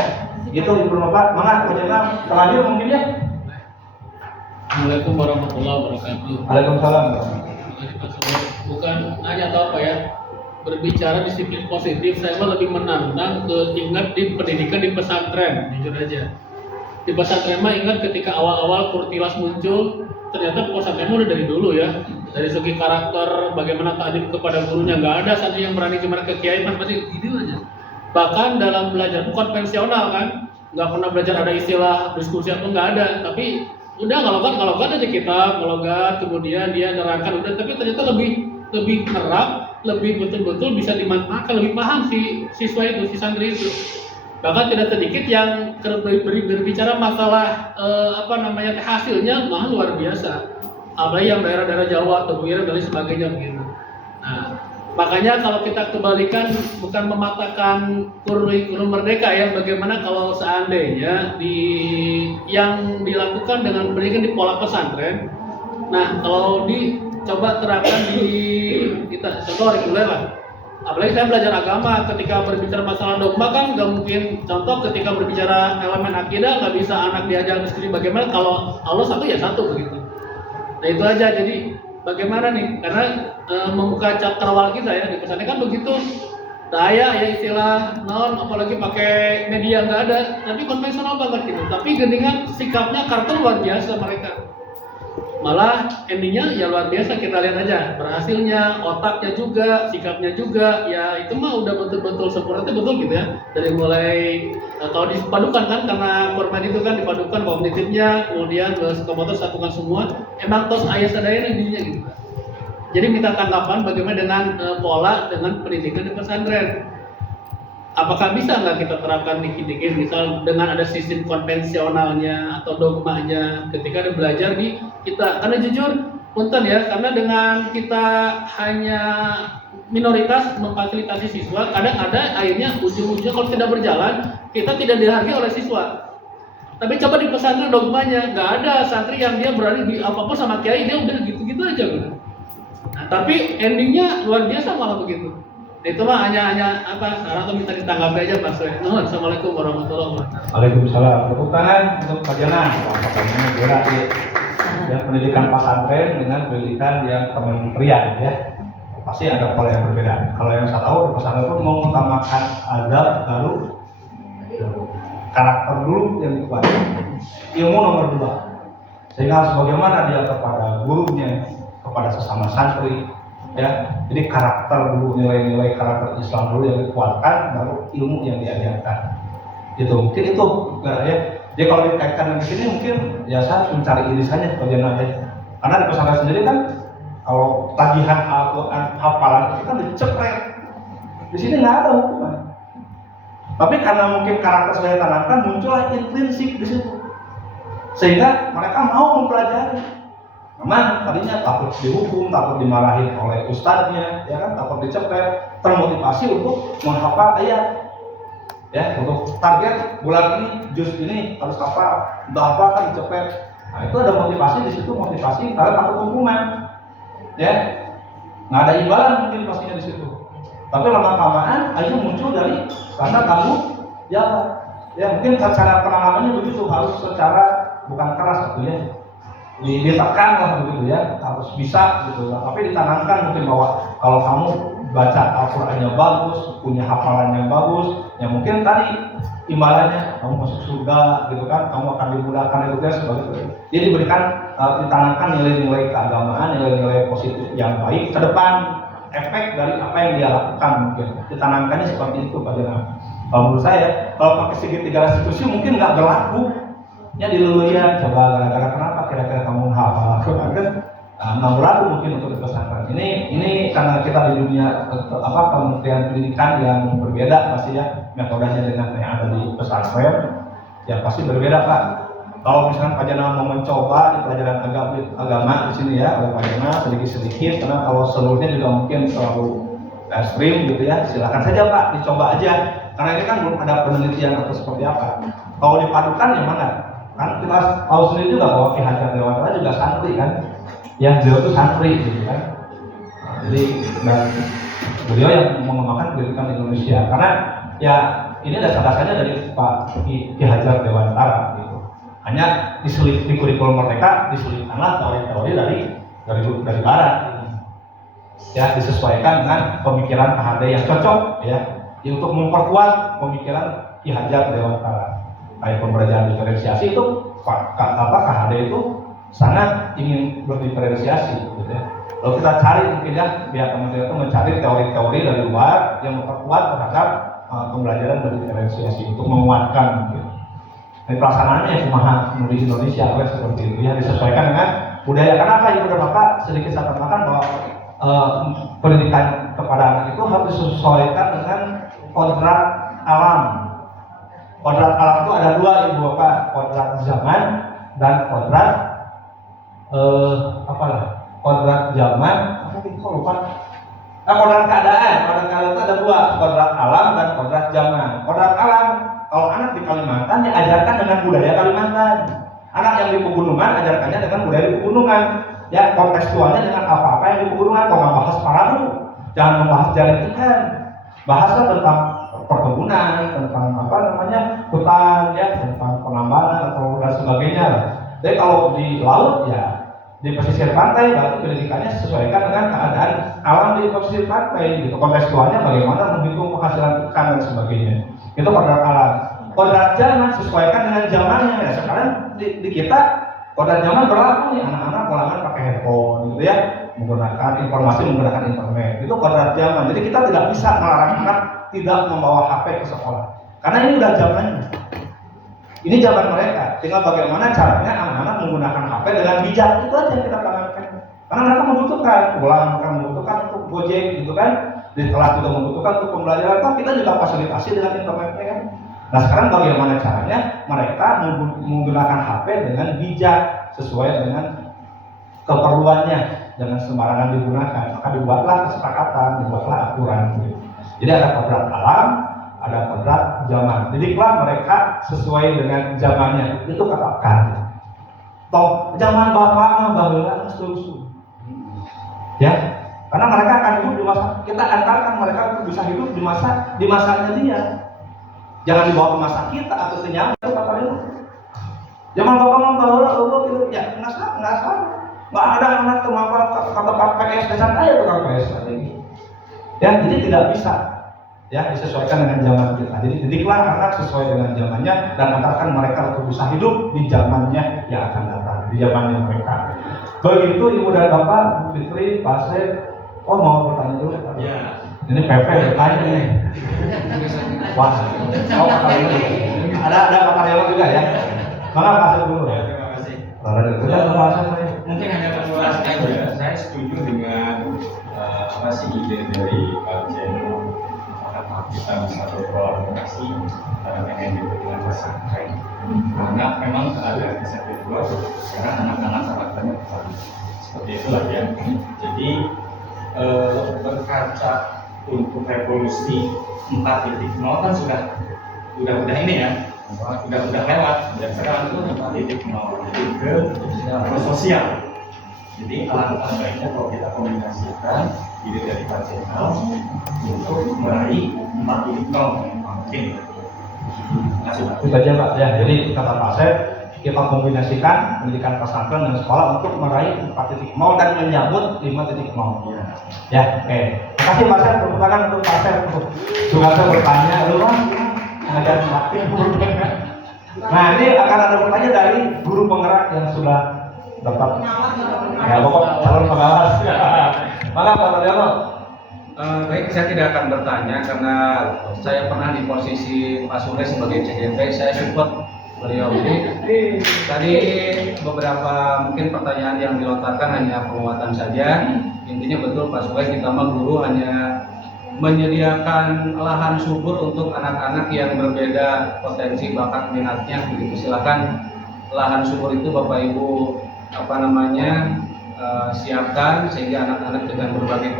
gitu Ibu Bapak. Mana kemudian terakhir mungkin ya. Assalamualaikum warahmatullahi wabarakatuh. Waalaikumsalam. Bukan hanya atau apa ya, berbicara disiplin positif, saya mah lebih menantang ke ingat di pendidikan di pesantren, jujur aja. Di pesantren mah ingat ketika awal-awal Kurtilas muncul, ternyata pesantren udah dari dulu ya. Dari segi karakter, bagaimana ta'lim kepada gurunya, nggak ada santri yang berani gimana ke kiai, masih gitu aja. Bahkan dalam belajar konvensional kan, nggak pernah belajar ada istilah diskusi apa, nggak ada. Tapi udah kalau kan aja kita logat, kemudian dia nerangkan udah, tapi ternyata lebih nerap, lebih betul-betul bisa dimanfaatkan, lebih paham si siswa itu, si santri itu. Bahkan tidak sedikit yang berbicara masalah hasilnya malah luar biasa. Apalagi yang daerah-daerah Jawa atau Buira dan lain sebagainya begitu. Nah, makanya kalau kita kembalikan bukan mematahkan kurikulum merdeka ya, bagaimana kalau seandainya yang dilakukan dengan pendidikan di pola pesantren. Nah, kalau dicoba terapkan di kita contoh reguler lah. Apalagi saya belajar agama, ketika berbicara masalah dogma kan nggak mungkin, contoh ketika berbicara elemen akidah nggak bisa anak diajar diskusi bagaimana kalau Allah satu ya satu begitu. Nah itu aja, jadi bagaimana nih, karena membuka cakrawala kita ya, di pesantren kan begitu daya ya istilah non, apalagi pakai media nggak ada, tapi konvensional banget gitu, tapi gendingan sikapnya karakter luar biasa mereka. Malah endingnya ya luar biasa, kita lihat aja berhasilnya, otaknya juga, sikapnya juga, ya itu mah udah betul-betul sempurna, betul gitu ya. Dari mulai kalau dipadukan kan, karena format itu kan dipadukan kognitifnya, kemudian psikomotor satukan semua, emang tos ayah sadaya intinya gitu. Jadi minta tanggapan bagaimana dengan pola dengan pendidikan di pesantren. Apakah bisa nggak kita terapkan dikit-dikit, misal dengan ada sistem konvensionalnya atau dogmanya ketika ada belajar di kita, karena jujur punten ya, karena dengan kita hanya minoritas memfasilitasi siswa, kadang ada akhirnya ujung-ujungnya kalau tidak berjalan, kita tidak dihargai oleh siswa. Tapi coba di pesantren dogmanya, nggak ada santri yang dia berani di apapun sama kiai, dia udah gitu-gitu aja gitu. Nah, tapi endingnya luar biasa malah begitu. Itu mah hanya apa? Sekarang tuh minta ditanggapi aja Pak Soe. Nuhun. Assalamualaikum warahmatullahi wabarakatuh. Waalaikumsalam. Tepuk tangan untuk Pak Jana. Apakahnya beda ya pendidikan pesantren dengan pendidikan yang kementerian ya. Pasti ada pola yang berbeda. Kalau yang saya tahu di pesantren itu mengutamakan adab lalu karakter dulu yang dikuat. Ilmu nomor 2. Sehingga harus bagaimana dia kepada gurunya, kepada sesama santri, ya. Jadi karakter dulu, nilai-nilai karakter Islam dulu yang dikuatkan, baru ilmu yang diajarkan. Itu mungkin itu, ya. Jadi kalau dikaitkan di sini mungkin ya saya harus mencari irisannya bagaimana ya. Karena di pesantren sendiri kan kalau tagihan Al-Quran hafalan itu kan dicepret. Di sini nggak ada hukuman. Tapi karena mungkin karakter saya tanamkan, muncullah intrinsik di situ. Sehingga mereka mau mempelajari. Memang tadinya takut dihukum, takut dimarahin oleh ustadznya, ya kan, takut dicepret, termotivasi untuk menghafal ayat. Ya, untuk target bulan ini, juz ini harus hafal, udah hafal kan dicepret. Nah, itu ada motivasi di situ, motivasi karena takut hukuman. Ya, nggak ada imbalan mungkin pastinya di situ. Tapi lama-kelamaan akhirnya muncul dari rasa tanggung jawab. Ya, mungkin cara penanganannya begitu, harus secara bukan keras gitu ya, ditekan lah begitu ya, harus bisa gitu. Tapi ditanamkan mungkin bahwa kalau kamu baca Al-Qurannya bagus, punya hafalan yang bagus, ya mungkin tadi imbalannya kamu masuk surga gitu kan, kamu akan dimudahkan itu ya sebagainya. Jadi diberikan ditanamkan nilai-nilai keagamaan, nilai-nilai positif yang baik ke depan, efek dari apa yang dia lakukan mungkin ditanamkannya seperti itu Pak Jana. Kalau menurut saya, kalau pakai segitiga restitusi mungkin nggak berlaku. Ya diluluyan, coba gara-gara kenapa kira-kira kamu hafal Al-Quran kan? Nggak berlaku mungkin untuk di pesantren. Ini karena kita di dunia kementerian pendidikan yang berbeda pasti ya, metodenya dengan yang ada di pesantren ya pasti berbeda Pak. Kalau misalkan Pak Jana mau mencoba di pelajaran agama di sini ya, oleh Pak Jana sedikit-sedikit, karena kalau seluruhnya juga mungkin terlalu ekstrim gitu ya, silakan saja Pak, dicoba aja. Karena ini kan belum ada penelitian atau seperti apa. Kalau dipadukan yang mana? Kan kita tahu sendiri juga bahwa Ki Hajar Dewantara juga santri kan, yang beliau itu santri gitu kan. Nah, jadi dan beliau yang mengembangkan pendidikan Indonesia, karena ya ini dasar-dasarnya dari Pak Ki Hajar Dewantara gitu. Hanya di kurikulum Merdeka diselipkanlah teori-teori dari Barat, ya disesuaikan dengan pemikiran KHD yang cocok ya, untuk memperkuat pemikiran Ki Hajar Dewantara. Kayak pembelajaran diferensiasi itu KHD itu sangat ingin berdiferensiasi gitu ya. Lalu kita cari mungkin ya, pihak kementerian itu mencari teori-teori dari luar yang memperkuat terhadap pembelajaran berdiferensiasi untuk menguatkan mungkin. Dan pelaksanaannya ya cuma di Indonesia seperti itu ya, disesuaikan dengan budaya. Kenapa Ibu dan Bapak sedikit saya katakan bahwa pendidikan kepada anak itu harus disesuaikan dengan kodrat alam. Kodrat alam itu ada dua Ibu Bapak, kodrat zaman dan kodrat kodrat zaman, kodrat keadaan. Kodrat keadaan itu ada dua, kodrat alam dan kodrat zaman. Kodrat alam, kalau anak di Kalimantan diajarkan dengan budaya Kalimantan. Anak yang di pegunungan ajarkannya dengan budaya di pegunungan. Ya, kontekstualnya dengan apa-apa yang di pegunungan. Kalau nggak bahas parahu, jangan membahas jaring ikan. Bahaslah tentang perkebunan, tentang hutan ya, tentang penambangan atau dan sebagainya. Jadi kalau di laut ya, di pesisir pantai berarti pendidikannya sesuaikan dengan keadaan alam di pesisir pantai gitu. Kontekstualnya bagaimana menghitung penghasilan ikan dan sebagainya. Itu kodrat alam. Kodrat zaman sesuaikan dengan zamannya ya. Sekarang di kita kodrat zaman berlaku nih, anak-anak pulangan pakai handphone gitu ya, menggunakan informasi menggunakan internet. Itu kodrat zaman. Jadi kita tidak bisa melarang anak tidak membawa HP ke sekolah. Karena ini udah zamannya. Ini zaman mereka. Tinggal bagaimana caranya anak-anak menggunakan HP dengan bijak, itu aja yang kita tanamkan. Karena mereka membutuhkan, pulang mereka membutuhkan untuk Gojek gitu kan. Di kelas juga membutuhkan untuk pembelajaran. Kan kita juga fasilitasi dengan internetnya kan. Nah sekarang bagaimana caranya mereka menggunakan HP dengan bijak sesuai dengan keperluannya, jangan sembarangan digunakan. Maka dibuatlah kesepakatan, dibuatlah aturan. Gitu. Jadi ada kodrat alam, ada kodrat zaman. Didiklah mereka sesuai dengan zamannya. Itu katakan. Toh zaman bapak mah baheula geus. Ya. Karena mereka akan hidup di masa, kita antarkan mereka untuk bisa hidup di masanya dia. Jangan dibawa ke masa kita atau kenyang itu kata dia. Zaman bapak mau bawa gitu ya nggak salah. Nggak ada anak kemampuan kata PS dan saya tukang PS lagi. Ya jadi tidak bisa ya disesuaikan dengan zaman kita. Jadi didiklah anak sesuai dengan zamannya dan antarkan mereka untuk bisa hidup di zamannya yang akan datang, di zamannya mereka. Begitu ibu dan bapak, Bu Fitri, Pak Asep, mau bertanya dulu? Ya. Ini PP bertanya nih. Wah, Pak Karyono. Ada Pak Karyono juga ya. Mana Pak Asep dulu? Ya, terima kasih. Pak Asep saya. Mungkin hanya mengulas saja. Saya setuju dengan apa sih ide dari Pak Jeno. Apakah kita bisa berkolaborasi dengan dengan pesantren? Karena memang ada kesempatan kedua. Sekarang anak-anak sangat banyak seperti itulah ya. Jadi berkaca untuk revolusi 4.0 kan sudah ini ya. Udah lewat dan sekarang itu 4.0 jadi ke sosial. Jadi alangkah baiknya kalau kita kombinasikan ide dari Pak Jenal untuk meraih 4.0 mungkin. Itu saja Pak ya. Jadi kata Pak Asep kita kombinasikan pendidikan pesantren dan sekolah untuk meraih 4.0 dan menyambut 5.0. Ya, oke. Terima kasih Pak Asep, tepuk tangan untuk Pak Asep untuk juga bertanya lu Mas. Ada sakit. Nah ini akan ada pertanyaan dari guru penggerak yang sudah dapat ya pokok calon pengawas. Maka Pak Taryono. Baik, saya tidak akan bertanya karena saya pernah di posisi Pak Sule sebagai CGP, saya support beliau. Jadi tadi beberapa mungkin pertanyaan yang dilontarkan hanya penguatan saja. Intinya betul Pak Sule, kita mah guru hanya menyediakan lahan subur untuk anak-anak yang berbeda potensi bakat minatnya begitu. Silakan lahan subur itu Bapak Ibu siapkan sehingga anak-anak dengan berbagai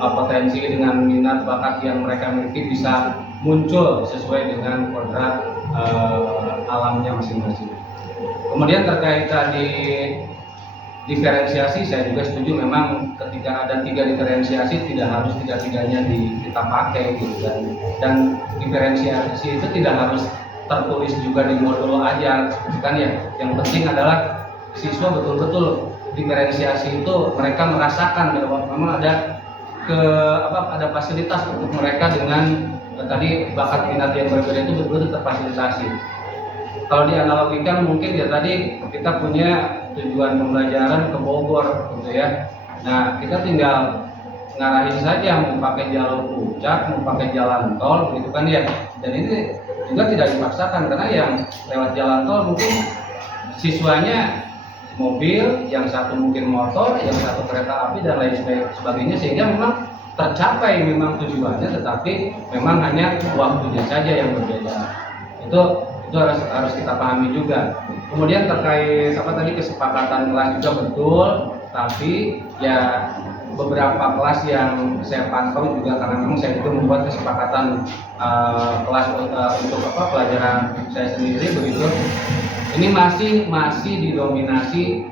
potensi dengan minat bakat yang mereka miliki bisa muncul sesuai dengan kodrat alamnya masing-masing. Kemudian terkait tadi diferensiasi, saya juga setuju memang ketika ada 3 diferensiasi tidak harus 3-3-nya kita pakai gitu kan. Dan diferensiasi itu tidak harus tertulis juga di modul aja kan ya. Yang penting adalah siswa betul-betul diferensiasi itu mereka merasakan bahwa memang ada ada fasilitas untuk mereka dengan tadi bakat minat yang berbeda itu betul-betul terfasilitasi. Kalau dianalogikan mungkin ya tadi kita punya tujuan pembelajaran ke Bogor gitu ya. Nah kita tinggal ngarahin saja mau pakai jalur puncak, mau pakai jalan tol gitu kan ya. Dan ini juga tidak dipaksakan karena yang lewat jalan tol mungkin siswanya mobil, yang satu mungkin motor, yang satu kereta api dan lain sebagainya sehingga memang tercapai memang tujuannya, tetapi memang hanya waktunya saja yang berbeda. Itu harus kita pahami juga. Kemudian terkait kesepakatan kelas juga betul, tapi ya beberapa kelas yang saya pantau juga karena memang saya itu membuat kesepakatan kelas untuk pelajaran saya sendiri begitu. Ini masih didominasi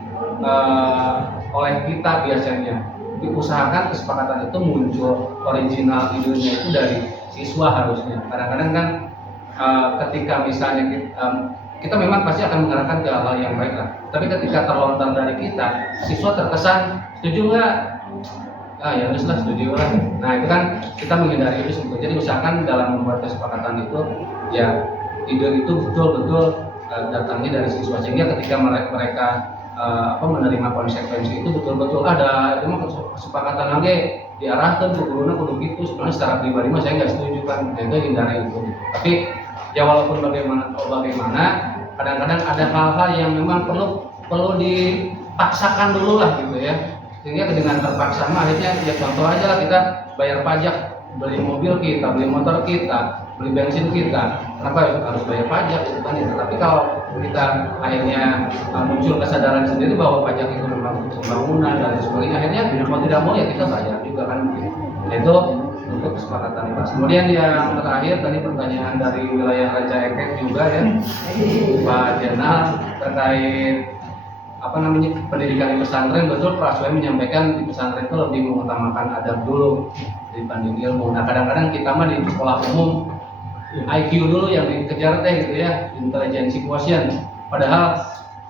oleh kita biasanya. Diusahakan kesepakatan itu muncul original idenya itu dari siswa harusnya. Kadang-kadang kan ketika misalnya kita memang pasti akan mengarahkan ke hal yang baik lah. Tapi ketika terlontar dari kita, siswa terkesan setuju nggak? Ya haruslah setuju lah. Nah itu kan kita menghindari itu sebetulnya. Jadi usahakan dalam membuat kesepakatan itu ya ide itu betul-betul datangnya dari siswa sehingga ketika mereka menerima konsekuensi itu betul-betul ada itu mah kesepakatan lagi diarahkan ke gurunya kudu gitu. Sebenarnya secara pribadi mah saya nggak setuju kan, itu hindari itu. Tapi ya walaupun bagaimana kadang-kadang ada hal-hal yang memang perlu dipaksakan dulu lah gitu ya. Sehingga dengan terpaksa mah akhirnya ya contoh aja lah kita bayar pajak, beli mobil kita, beli motor kita, beli bensin kita, kenapa harus bayar pajak gitu kan ya. Tapi kalau kita akhirnya muncul kesadaran sendiri bahwa pajak itu memang untuk pembangunan dan sebagainya, akhirnya mau tidak mau ya kita bayar juga kan. Itu untuk kesepakatan kelas. Kemudian yang terakhir tadi pertanyaan dari wilayah Ranca Ekek juga ya Pak Jenal terkait pendidikan di pesantren, betul Pak Suhaim menyampaikan di pesantren itu lebih mengutamakan adab dulu dibanding ilmu. Nah kadang-kadang kita mah di sekolah umum IQ dulu yang dikejar gitu ya, intelijensi quotient. Padahal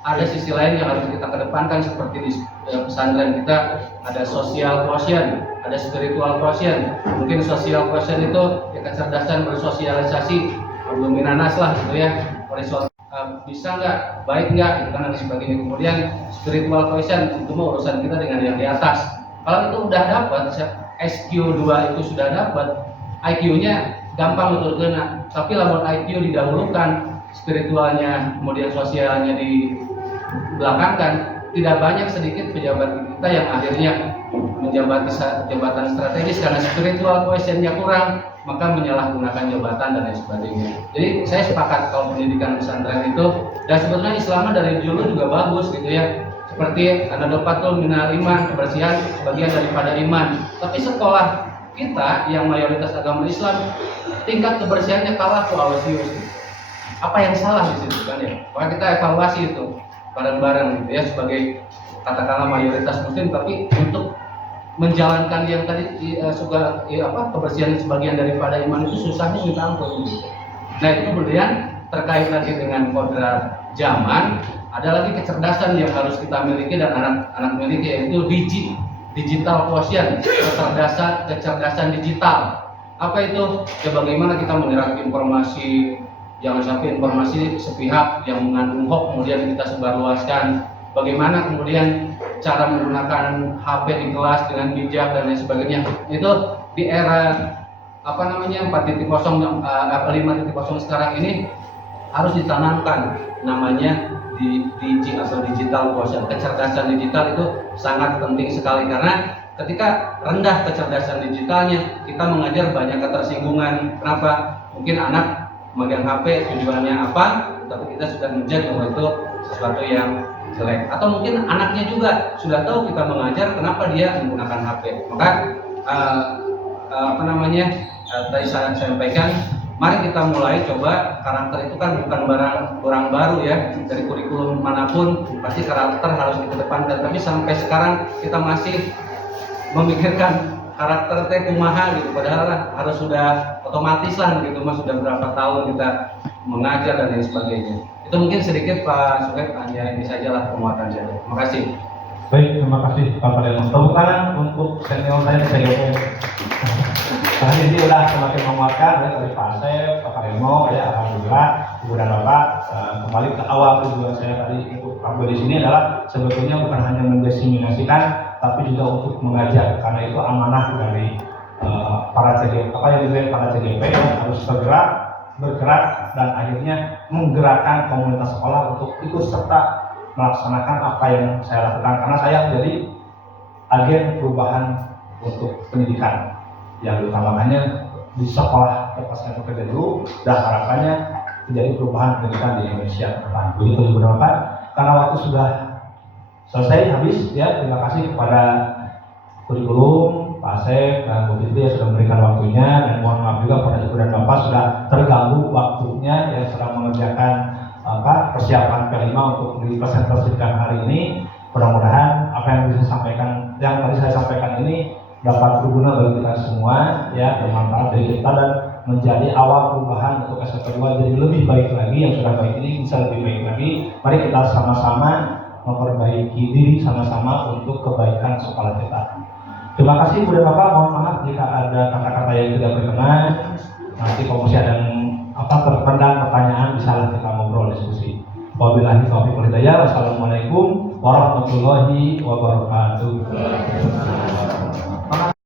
ada sisi lain yang harus kita kedepankan seperti di pesantren kita ada social quotient, ada spiritual quotient. Mungkin social quotient itu ya kecerdasan bersosialisasi, belum minanas lah gitu ya, bisa nggak, baik nggak, gitu kan dan sebagainya. Kemudian spiritual quotient itu mau urusan kita dengan yang di atas. Kalau itu udah dapat, SQ2 itu sudah dapat, IQ-nya gampang untuk kena. Tapi lamun IQ didahulukan, spiritualnya kemudian sosialnya dibelakangkan, tidak banyak sedikit pejabat kita yang akhirnya menjabat jabatan strategis karena spiritual quotient-nya kurang, maka menyalahgunakan jabatan dan lain sebagainya. Jadi saya sepakat kalau pendidikan pesantren itu, dan sebetulnya Islam dari dulu juga bagus gitu ya. Seperti an-nadhafatul minal iman, kebersihan sebagian daripada iman. Tapi sekolah kita yang mayoritas agama Islam, tingkat kebersihannya kalah ke Awasius. Apa yang salah di situ kan ya? Maka kita evaluasi itu bareng-bareng gitu ya, sebagai katakanlah mayoritas muslim, tapi untuk menjalankan yang tadi kebersihan sebagian daripada iman itu susahnya minta ampun gitu. Nah itu kemudian terkait lagi dengan kodrat zaman, ada lagi kecerdasan yang harus kita miliki dan anak-anak miliki, yaitu digital quotient, kecerdasan digital. Apa itu? Ya bagaimana kita menyerap informasi, jangan sampai informasi sepihak yang mengandung hoax kemudian kita sebarluaskan. Bagaimana kemudian cara menggunakan HP di kelas dengan bijak dan lain sebagainya. Itu di era 4.0 5.0 sekarang ini harus ditanamkan namanya digital quotient. Kecerdasan digital itu sangat penting sekali karena ketika rendah kecerdasan digitalnya, kita mengajar banyak ketersinggungan. Kenapa? Mungkin anak megang HP tujuannya apa, tapi kita sudah menjudge bahwa itu sesuatu yang jelek. Atau mungkin anaknya juga sudah tahu kita mengajar, kenapa dia menggunakan HP. Maka tadi saya sampaikan, mari kita mulai coba. Karakter itu kan bukan barang baru ya, dari kurikulum manapun pasti karakter harus dikedepankan. Tapi sampai sekarang kita masih memikirkan karakter teh kumaha gitu, padahal harus sudah otomatis lah gitu, mas sudah berapa tahun kita mengajar dan lain sebagainya. Itu mungkin sedikit Pak Suhaib, hanya ini sajalah penguatan saya. Terima kasih. Baik, terima kasih Pak Fadil. Tepuk tangan untuk senior saya di Karena ini udah semakin menguatkan ya, dari Pak Asep, Pak Karimo, ya alhamdulillah, Ibu dan Bapak. Kembali ke awal tujuan saya tadi untuk tampil di sini adalah sebetulnya bukan hanya mendiseminasikan, tapi juga untuk mengajar, karena itu amanah dari para CGP, para CGP yang harus bergerak dan akhirnya menggerakkan komunitas sekolah untuk ikut serta melaksanakan apa yang saya lakukan, karena saya menjadi agen perubahan untuk pendidikan yang utamakannya di sekolah lepaskan bekerja dulu, dan harapannya terjadi perubahan pendidikan di Indonesia ke depan. Begitu beberapa, karena waktu sudah selesai habis ya. Terima kasih kepada kurikulum, Pak Asep dan Bu Fitri yang sudah memberikan waktunya, dan mohon maaf juga kepada Ibu dan Bapak sudah terganggu waktunya yang sedang mengerjakan persiapan P5 untuk dipresentasikan hari ini. Mudah-mudahan apa yang bisa sampaikan, yang tadi saya sampaikan ini dapat berguna bagi kita semua ya, bermanfaat bagi kita dan menjadi awal perubahan untuk SMP2 jadi lebih baik lagi. Yang sudah baik ini bisa lebih baik lagi. Mari kita sama-sama memperbaiki diri sama-sama untuk kebaikan sekolah kita. Terima kasih Bu dan Bapak. Mohon maaf jika ada kata-kata yang tidak berkenan. Nanti kalau masih ada terpendam pertanyaan bisa kita ngobrol diskusi. Wabillahi taufiq wal hidayah. Wassalamualaikum warahmatullahi wabarakatuh.